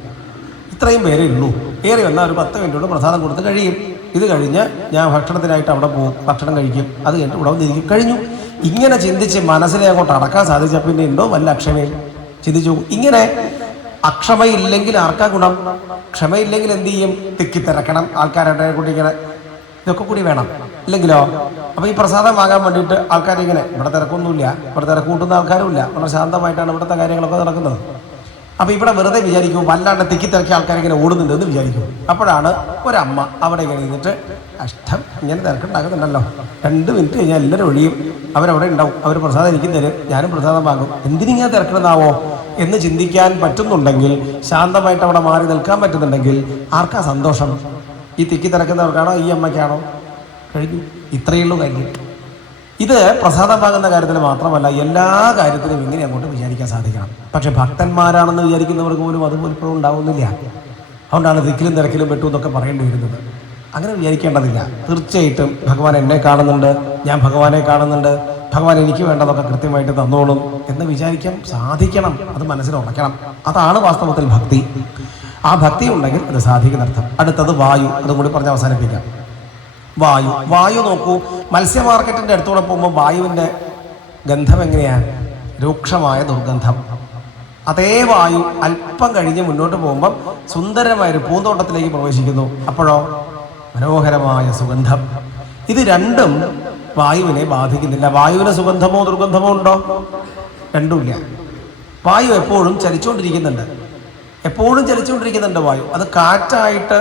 ഇത്രയും പേരേ ഉള്ളൂ. ഏറി വന്നാൽ ഒരു 10 മിനിറ്റ് കൊണ്ട് പ്രസാദം കൊടുത്ത് കഴിയും. ഇത് കഴിഞ്ഞ് ഞാൻ ഭക്ഷണത്തിനായിട്ട് അവിടെ പോകും, ഭക്ഷണം കഴിക്കും, അത് കഴിഞ്ഞിട്ട് ഇവിടെ വന്നിരിക്കും, കഴിഞ്ഞു. ഇങ്ങനെ ചിന്തിച്ച് മനസ്സിനെ അങ്ങോട്ട് അടക്കാൻ സാധിച്ച പിന്നെ ഉണ്ടോ വല്ല അക്ഷമയും? ചിന്തിച്ചു. ഇങ്ങനെ അക്ഷമയില്ലെങ്കിൽ ആർക്കാ ഗുണം? ക്ഷമയില്ലെങ്കിൽ എന്ത് ചെയ്യും? തിക്കിത്തിരക്കണം, ആൾക്കാരുടെ കൂടി ഇങ്ങനെ ഇതൊക്കെ കൂടി വേണം, ഇല്ലെങ്കിലോ? അപ്പോൾ ഈ പ്രസാദം വാങ്ങാൻ വേണ്ടിയിട്ട് ആൾക്കാരിങ്ങനെ, ഇവിടെ തിരക്കൊന്നുമില്ല, ഇവിടെ തിരക്ക് കൂട്ടുന്ന ആൾക്കാരുമില്ല, വളരെ ശാന്തമായിട്ടാണ് ഇവിടുത്തെ കാര്യങ്ങളൊക്കെ നടക്കുന്നത്. അപ്പോൾ ഇവിടെ വെറുതെ വിചാരിക്കും, വല്ലാണ്ട് തിക്കിത്തിരക്കിയ ആൾക്കാരിങ്ങനെ ഓടുന്നുണ്ട് എന്ന് വിചാരിക്കും. അപ്പോഴാണ് ഒരമ്മ അവിടെ ഇങ്ങനെ ഇരുന്നിട്ട്, കഷ്ടം ഇങ്ങനെ തിരക്കുണ്ടാക്കുന്നുണ്ടല്ലോ, 2 മിനിറ്റ് കഴിഞ്ഞാൽ എല്ലാവരും ഒഴിയും, അവരവിടെ ഉണ്ടാവും, അവർ പ്രസാദം എനിക്ക് തരും, ഞാനും പ്രസാദം വാങ്ങും, എന്തിനിങ്ങനെ തിരക്കണമെന്നാവോ എന്ന് ചിന്തിക്കാൻ പറ്റുന്നുണ്ടെങ്കിൽ, ശാന്തമായിട്ട് അവിടെ മാറി നിൽക്കാൻ പറ്റുന്നുണ്ടെങ്കിൽ ആർക്കാ സന്തോഷം? ഈ തിക്കി തിരക്കുന്നവർക്കാണോ, ഈ അമ്മയ്ക്കാണോ? കഴിഞ്ഞു, ഇത്രയേ ഉള്ളൂ കാര്യം. ഇത് പ്രസാദം വാങ്ങുന്ന കാര്യത്തിൽ മാത്രമല്ല, എല്ലാ കാര്യത്തിലും ഇങ്ങനെ അങ്ങോട്ട് വിചാരിക്കാൻ സാധിക്കണം. പക്ഷെ ഭക്തന്മാരാണെന്ന് വിചാരിക്കുന്നവർക്ക് പോലും അതുപോലെ ഇപ്പോഴും ഉണ്ടാവുന്നില്ല. അതുകൊണ്ടാണ് തിക്കിലും തിരക്കിലും പെട്ടു എന്നൊക്കെ പറയേണ്ടി വരുന്നത്. അങ്ങനെ വിചാരിക്കേണ്ടതില്ല. തീർച്ചയായിട്ടും ഭഗവാൻ എന്നെ കാണുന്നുണ്ട്, ഞാൻ ഭഗവാനെ കാണുന്നുണ്ട്, ഭഗവാൻ എനിക്ക് വേണ്ടതൊക്കെ കൃത്യമായിട്ട് തന്നോളും എന്ന് വിചാരിക്കാൻ സാധിക്കണം. അത് മനസ്സിൽ ഉറക്കണം. അതാണ് വാസ്തവത്തിൽ ഭക്തി. ആ ഭക്തി ഉണ്ടെങ്കിൽ അത് സാധിക്കുന്നർത്ഥം. അടുത്തത് വായു. അതും കൂടി പറഞ്ഞ് അവസാനിപ്പിക്കാം. വായു നോക്കൂ, മത്സ്യ മാർക്കറ്റിൻ്റെ അടുത്തൂടെ പോകുമ്പോൾ വായുവിൻ്റെ ഗന്ധം എങ്ങനെയാണ്? രൂക്ഷമായ ദുർഗന്ധം. അതേ വായു അല്പം കഴിഞ്ഞ് മുന്നോട്ട് പോകുമ്പം സുന്ദരമായൊരു പൂന്തോട്ടത്തിലേക്ക് പ്രവേശിക്കുന്നു. അപ്പോഴോ മനോഹരമായ സുഗന്ധം. ഇത് രണ്ടും വായുവിനെ ബാധിക്കുന്നില്ല. വായുവിന് സുഗന്ധമോ ദുർഗന്ധമോ ഉണ്ടോ? രണ്ടുമില്ല. വായു എപ്പോഴും ചലിച്ചുകൊണ്ടിരിക്കുന്നുണ്ട് വായു. അത് കാറ്റായിട്ട്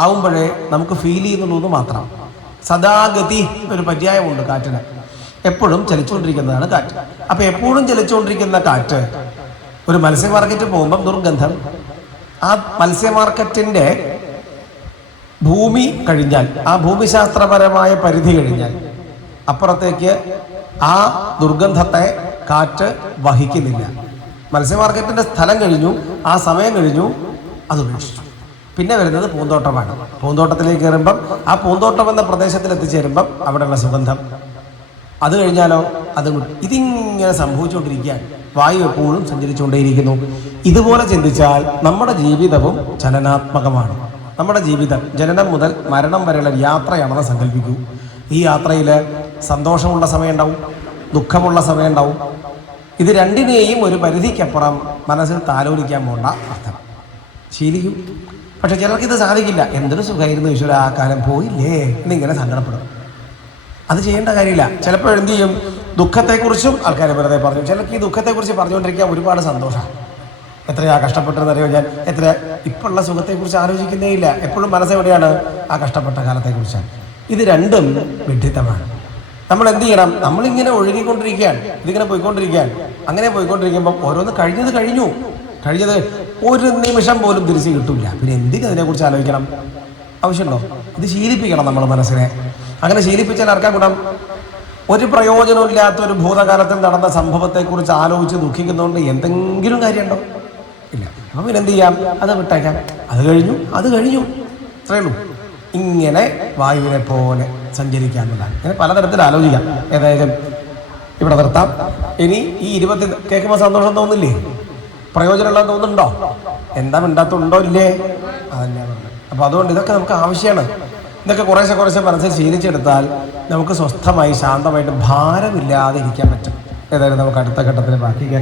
ആവുമ്പോഴേ നമുക്ക് ഫീൽ ചെയ്യുന്നുള്ളൂ മാത്രം. സദാഗതി ഒരു പര്യായമുണ്ട് കാറ്റിന്. എപ്പോഴും ചലിച്ചുകൊണ്ടിരിക്കുന്നതാണ് കാറ്റ്. അപ്പം എപ്പോഴും ചലിച്ചുകൊണ്ടിരിക്കുന്ന കാറ്റ് ഒരു മത്സ്യ മാർക്കറ്റ് പോകുമ്പം ദുർഗന്ധം. ആ മത്സ്യ മാർക്കറ്റിൻ്റെ ഭൂമി കഴിഞ്ഞാൽ, ആ ഭൂമിശാസ്ത്രപരമായ പരിധി കഴിഞ്ഞാൽ അപ്പുറത്തേക്ക് ആ ദുർഗന്ധത്തെ കാറ്റ് വഹിക്കുന്നില്ല. മത്സ്യ മാർക്കറ്റിൻ്റെ സ്ഥലം കഴിഞ്ഞു, ആ സമയം കഴിഞ്ഞു, അത് ഉപേക്ഷിച്ചു. പിന്നെ വരുന്നത് പൂന്തോട്ടമാണ്. പൂന്തോട്ടത്തിലേക്ക് കയറുമ്പം, ആ പൂന്തോട്ടം എന്ന പ്രദേശത്തിൽ എത്തിച്ചേരുമ്പം അവിടെയുള്ള സുഗന്ധം. അത് കഴിഞ്ഞാലോ അത് ഇതിങ്ങനെ സംഭവിച്ചുകൊണ്ടിരിക്കുകയാണ്. വായു എപ്പോഴും സഞ്ചരിച്ചുകൊണ്ടേയിരിക്കുന്നു. ഇതുപോലെ ചിന്തിച്ചാൽ നമ്മുടെ ജീവിതവും ചലനാത്മകമാണ്. നമ്മുടെ ജീവിതം ജനനം മുതൽ മരണം വരെയുള്ള യാത്രയാണെന്ന് സങ്കല്പിക്കൂ. ഈ യാത്രയിൽ സന്തോഷമുള്ള സമയം ഉണ്ടാവും, ദുഃഖമുള്ള സമയം ഉണ്ടാവും. ഇത് രണ്ടിനെയും ഒരു പരിധിക്കപ്പുറം മനസ്സിൽ താലോലിക്കാൻ പോകേണ്ട അർത്ഥം. ശീലിക്കും. പക്ഷെ ചിലർക്ക് ഇത് സാധിക്കില്ല. എന്തൊരു സുഖമായിരുന്നു ഈശ്വര, ആ കാലം പോയില്ലേ എന്നിങ്ങനെ സങ്കടപ്പെടും. അത് ചെയ്യേണ്ട കാര്യമില്ല. ചിലപ്പോൾ എന്ത് ചെയ്യും, ദുഃഖത്തെക്കുറിച്ചും ആൾക്കാർ വെറുതെ പറഞ്ഞു. ചിലർക്ക് ഈ ദുഃഖത്തെക്കുറിച്ച് പറഞ്ഞുകൊണ്ടിരിക്കാൻ ഒരുപാട് സന്തോഷമാണ്. എത്രയാ കഷ്ടപ്പെട്ടെന്നറിയോ ഞാൻ, എത്ര ഇപ്പോഴുള്ള സുഖത്തെക്കുറിച്ച് ആലോചിക്കുന്നേ ഇല്ല. എപ്പോഴും മനസ്സെവിടെയാണ്? ആ കഷ്ടപ്പെട്ട കാലത്തെക്കുറിച്ചാണ്. ഇത് രണ്ടും വിഡ്ഢിത്തമാണ്. നമ്മൾ എന്ത് ചെയ്യണം? നമ്മളിങ്ങനെ ഒഴുകിക്കൊണ്ടിരിക്കുകയാണ്, ഇതിങ്ങനെ പോയിക്കൊണ്ടിരിക്കുകയാണ്. അങ്ങനെ പോയിക്കൊണ്ടിരിക്കുമ്പം ഓരോന്ന് കഴിഞ്ഞത് ഒരു നിമിഷം പോലും തിരിച്ച് കിട്ടില്ല. പിന്നെ എന്തിനും അതിനെക്കുറിച്ച് ആലോചിക്കണം? ആവശ്യമുണ്ടോ? ഇത് ശീലിപ്പിക്കണം നമ്മൾ മനസ്സിനെ. അങ്ങനെ ശീലിപ്പിച്ചാൽ ആർക്കാ ഗുണം? ഒരു പ്രയോജനമില്ലാത്തൊരു ഭൂതകാലത്തിൽ നടന്ന സംഭവത്തെക്കുറിച്ച് ആലോചിച്ച് ദുഃഖിക്കുന്നതുകൊണ്ട് എന്തെങ്കിലും കാര്യമുണ്ടോ? ഇല്ല. അപ്പം പിന്നെ എന്ത് ചെയ്യാം? അത് വിട്ടേക്കാം. അത് കഴിഞ്ഞു അത്രേ ഉള്ളൂ. ഇങ്ങനെ വായുവിനെ പോലെ സഞ്ചരിക്കാനുള്ളതാണ്. ഇങ്ങനെ പലതരത്തിൽ ആലോചിക്കാം. ഏതായാലും ഇവിടെ നിർത്താം. ഇനി ഈ 20 കേൾക്കുമ്പോൾ സന്തോഷം തോന്നില്ലേ? പ്രയോജനമുള്ളത് തോന്നുന്നുണ്ടോ? എന്താ മിണ്ടാത്തുണ്ടോ ഇല്ലേ? അതന്നെയാണ് പറഞ്ഞത്. അപ്പോൾ അതുകൊണ്ട് ഇതൊക്കെ നമുക്ക് ആവശ്യമാണ്. ഇതൊക്കെ കുറേശ്ശെ മനസ്സിൽ ശീലിച്ചെടുത്താൽ നമുക്ക് സ്വസ്ഥമായി ശാന്തമായിട്ട് ഭാരമില്ലാതെ ഇരിക്കാൻ പറ്റും. ഏതായാലും നമുക്ക് അടുത്ത ഘട്ടത്തിൽ ബാക്കി കേൾക്കാം.